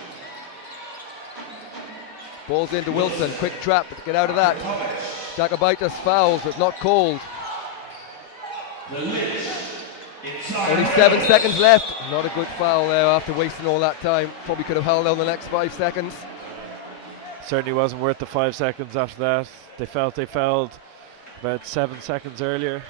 Ball's into Wilson, quick trap to get out of that. Jacobaitis fouls, but not called. Only 7 seconds left. Not a good foul there after wasting all that time. Probably could have held on the next 5 seconds. Certainly wasn't worth the 5 seconds after that. They fouled about 7 seconds earlier.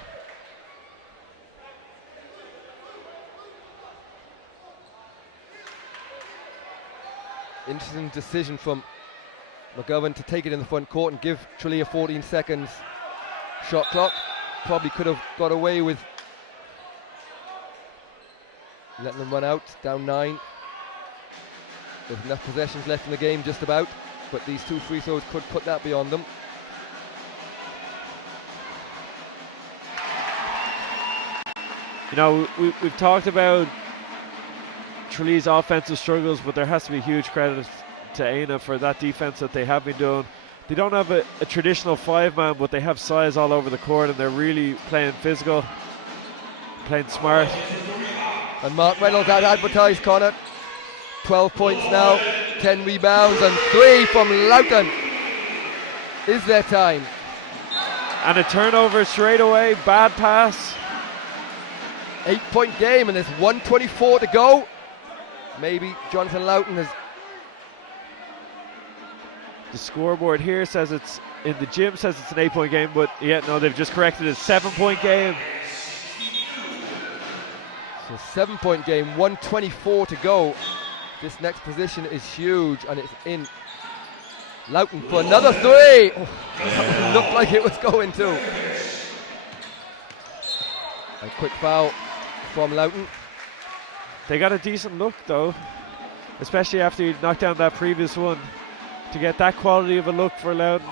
Interesting decision from McGovern to take it in the front court and give Tralee a 14 seconds shot clock. Probably could have got away with letting them run out, down 9. There's enough possessions left in the game just about, but these 2 free throws could put that beyond them. You know, we've talked about Tralee's offensive struggles, but there has to be huge credit to Éanna for that defense that they have been doing. They don't have a traditional 5-man, but they have size all over the court, and they're really playing physical, playing smart. And Mark Reynolds out advertised, Connor. 12 points now, 10 rebounds, and 3 from Loughton. Is their time. And a turnover straight away, bad pass. 8-point game, and there's 1:24 to go. Maybe Jonathan Loughton has... The scoreboard here says it's, in the gym says it's an 8-point game, but yeah, no, they've just corrected it. 7-point game. So 7-point game, 1:24 to go. This next position is huge, and it's in. Loughton for another 3. Oh, looked like it was going to. A quick foul from Loughton. They got a decent look though, especially after you knocked down that previous one. To get that quality of a look for Loughton,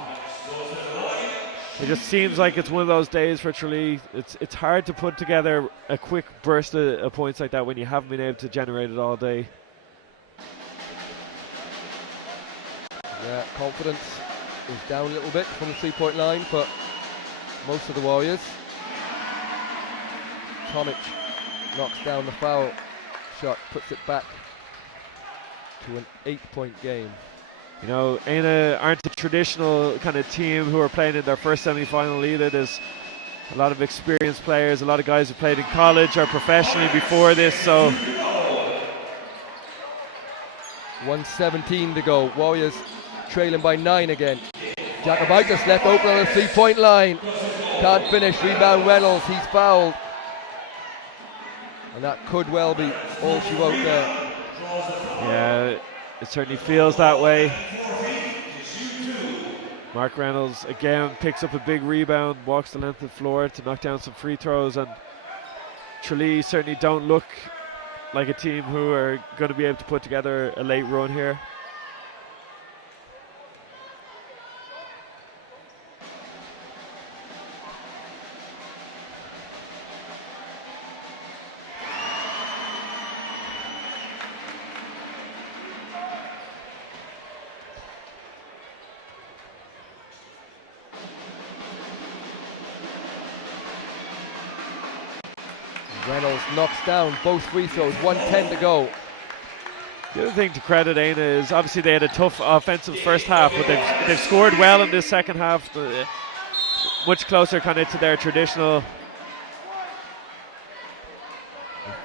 it just seems like it's one of those days for Tralee. It's hard to put together a quick burst of points like that when you haven't been able to generate it all day. Yeah, confidence is down a little bit from the 3-point line for most of the Warriors. Tomic knocks down the foul shot, puts it back to an 8-point game. You know, Éanna aren't a traditional kind of team who are playing in their first semi-final either. There's a lot of experienced players, a lot of guys who played in college or professionally before this, so 1:17 to go. Warriors trailing by 9 again. Jacobaitis left open on the 3-point line. Can't finish. Rebound Reynolds. He's fouled. And that could well be all she wrote there. Yeah, it certainly feels that way. Mark Reynolds again picks up a big rebound, walks the length of the floor to knock down some free throws, and Tralee certainly don't look like a team who are going to be able to put together a late run here. Reynolds knocks down both free throws, 1:10 to go. The other thing to credit Éanna is obviously they had a tough offensive first half, but they've scored well in this second half, much closer kind of to their traditional.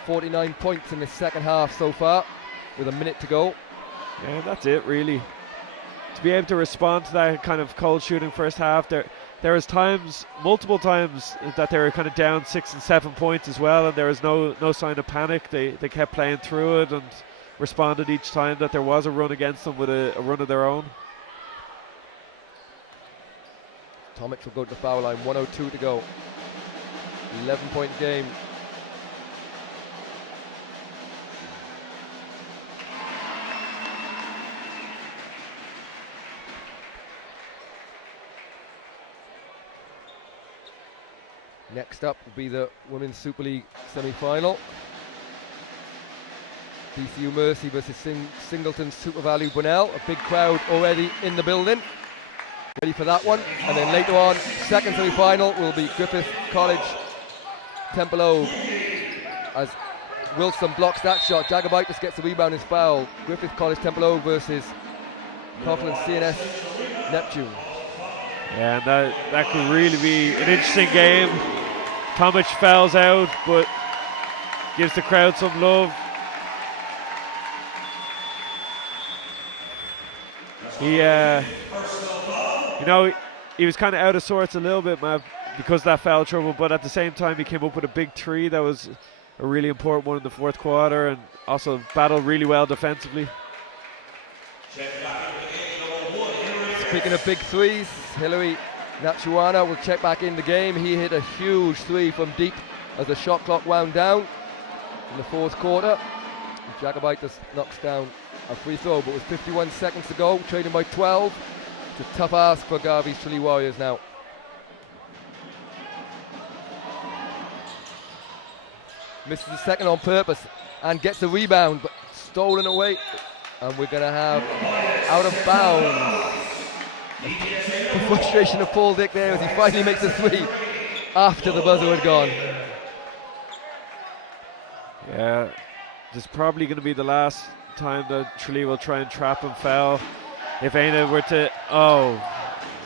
49 points in the second half so far, with a minute to go. Yeah, that's it really. To be able to respond to that kind of cold shooting first half, there was times, multiple times, that they were kind of down 6 and 7 points as well, and there was no sign of panic. They kept playing through it and responded each time that there was a run against them with a run of their own. Tomic will go to the foul line, 1:02 to go. 11-point game. Next up will be the Women's Super League semi-final. DCU Mercy versus Singleton Super Value Bunnell. A big crowd already in the building. ready for that one. And then later on, second semi-final will be Griffith College, Temple Oak, as Wilson blocks that shot. Jagabaitis gets the rebound and foul. Griffith College, Temple Oak versus Coughlin CNS Neptune. Yeah, and that could really be an interesting game. Tomic fouls out, but gives the crowd some love. He, he was kind of out of sorts a little bit, Mav, because of that foul trouble, but at the same time he came up with a big three that was a really important one in the fourth quarter, and also battled really well defensively. Speaking of big threes, Hilary Natsuana will check back in the game. He hit a huge three from deep as the shot clock wound down in the fourth quarter. Jagabaitis knocks down a free throw, but with 51 seconds to go, trailing by 12. It's a tough ask for Garvey's Tralee Warriors now. Misses the second on purpose and gets the rebound, but stolen away. And we're going to have out of bounds. The frustration of Paul Dick there as he finally makes a three after the buzzer had gone. Yeah, this is probably going to be the last time that Tralee will try and trap and foul. If Éanna were to,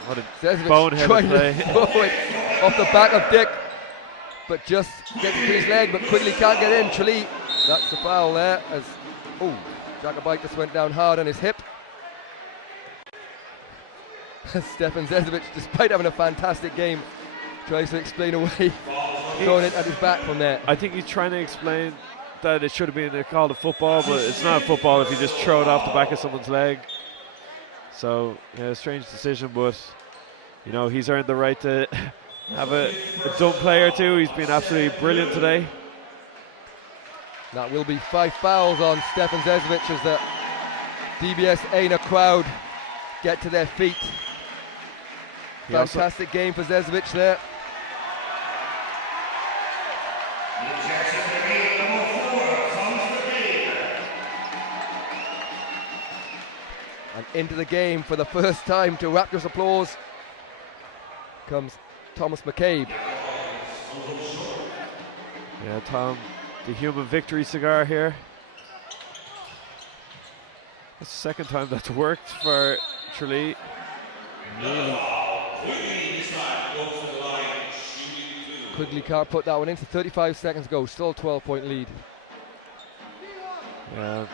what a boneheaded play. Off the back of Dick, but just gets it to his leg, but quickly can't get in. Tralee, that's the foul there, as, Jagabaitis went down hard on his hip. Stefan Zezovic, despite having a fantastic game, tries to explain away throwing it at his back from there. I think he's trying to explain that it should have been called a football, but it's not a football if you just throw it off the back of someone's leg. So, yeah, strange decision, but he's earned the right to have a dumb play or two. He's been absolutely brilliant today. That will be 5 fouls on Stefan Zezovic as the DBS Éanna crowd get to their feet. Fantastic game for Zezovic there. And into the game for the first time to rapturous applause comes Thomas McCabe. Yeah, Tom, the human victory cigar here. That's the second time that's worked for Tralee. Quigley can't put that one in, so 35 seconds ago, still a 12-point lead. Yeah,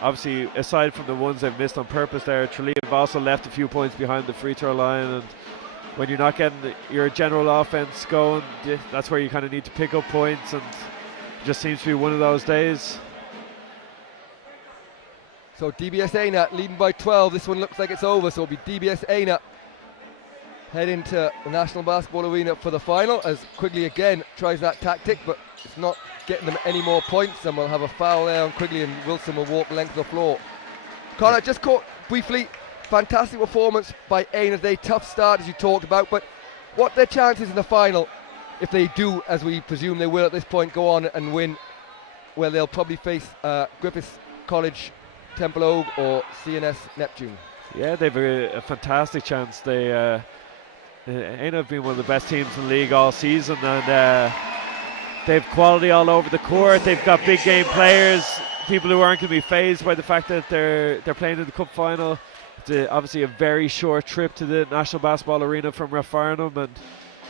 obviously, aside from the ones they've missed on purpose there, Tralee have also left a few points behind the free throw line, and when you're not getting your general offense going, that's where you kind of need to pick up points, and it just seems to be one of those days. So DBS Éanna leading by 12. This one looks like it's over, so it'll be DBS Éanna head into the National Basketball Arena for the final, as Quigley again tries that tactic, but it's not getting them any more points, and we'll have a foul there on Quigley, and Wilson will walk length of the floor. Connor, just caught briefly, fantastic performance by Éanna today, tough start as you talked about, but what are their chances in the final if they do, as we presume they will at this point, go on and win, where they'll probably face Griffith College, Temple Oak or CNS Neptune? Yeah, they've a fantastic chance. They Éanna have been one of the best teams in the league all season, and they've quality all over the court. They've got big game players, people who aren't going to be fazed by the fact that they're playing in the cup final. It's obviously a very short trip to the National Basketball Arena from Rathfarnham, and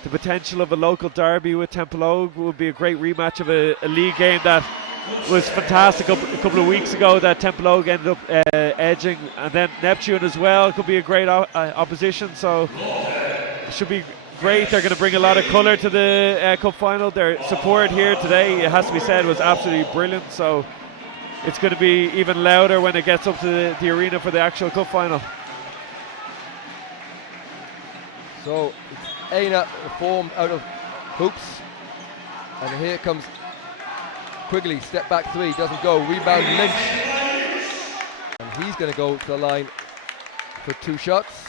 the potential of a local derby with Temple Oak would be a great rematch of a league game that was fantastic a couple of weeks ago, that Temple Oak ended up edging, and then Neptune as well could be a great opposition, so it should be great. They're going to bring a lot of colour to the cup final. Their support here today, it has to be said, was absolutely brilliant, so it's going to be even louder when it gets up to the arena for the actual cup final. So it's Éanna formed out of hoops, and here comes Quigley, step back three, doesn't go, rebound Lynch, and he's going to go to the line for 2 shots.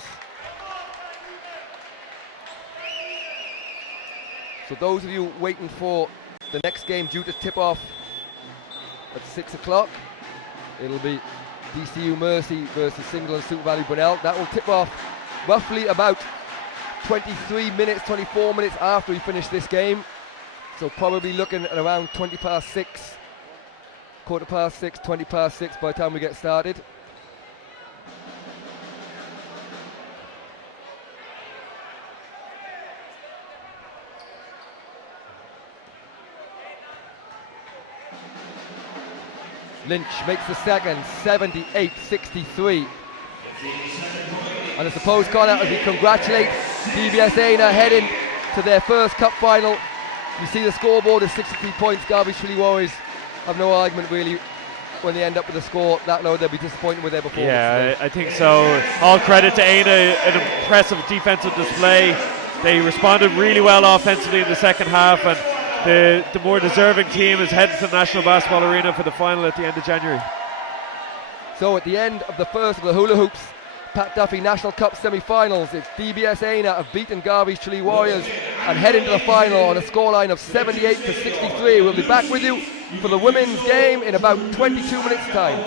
So those of you waiting for the next game due to tip off at 6 o'clock, it'll be DCU Mercy versus Single and Super Valley Brunel. That will tip off roughly about 23 minutes, 24 minutes after we finish this game. So probably looking at around 20 past 6, quarter past 6, 20 past 6 by the time we get started. Lynch makes the second, 78-63. And I suppose, Connor, as we congratulate DBS Éanna heading to their first cup final, you see the scoreboard is 63 points. Garvey Tralee Warriors have no argument really when they end up with a score that low. They'll be disappointed with their performance. Yeah, I think so. All credit to Éanna, an impressive defensive display. They responded really well offensively in the second half, and the more deserving team is heading to the National Basketball Arena for the final at the end of January. So at the end of the first of the hula hoops Pat Duffy National Cup semi-finals, it's DBS Éanna have beaten Garvey Tralee Warriors and head into the final on a scoreline of 78-63. We'll be back with you for the women's game in about 22 minutes time.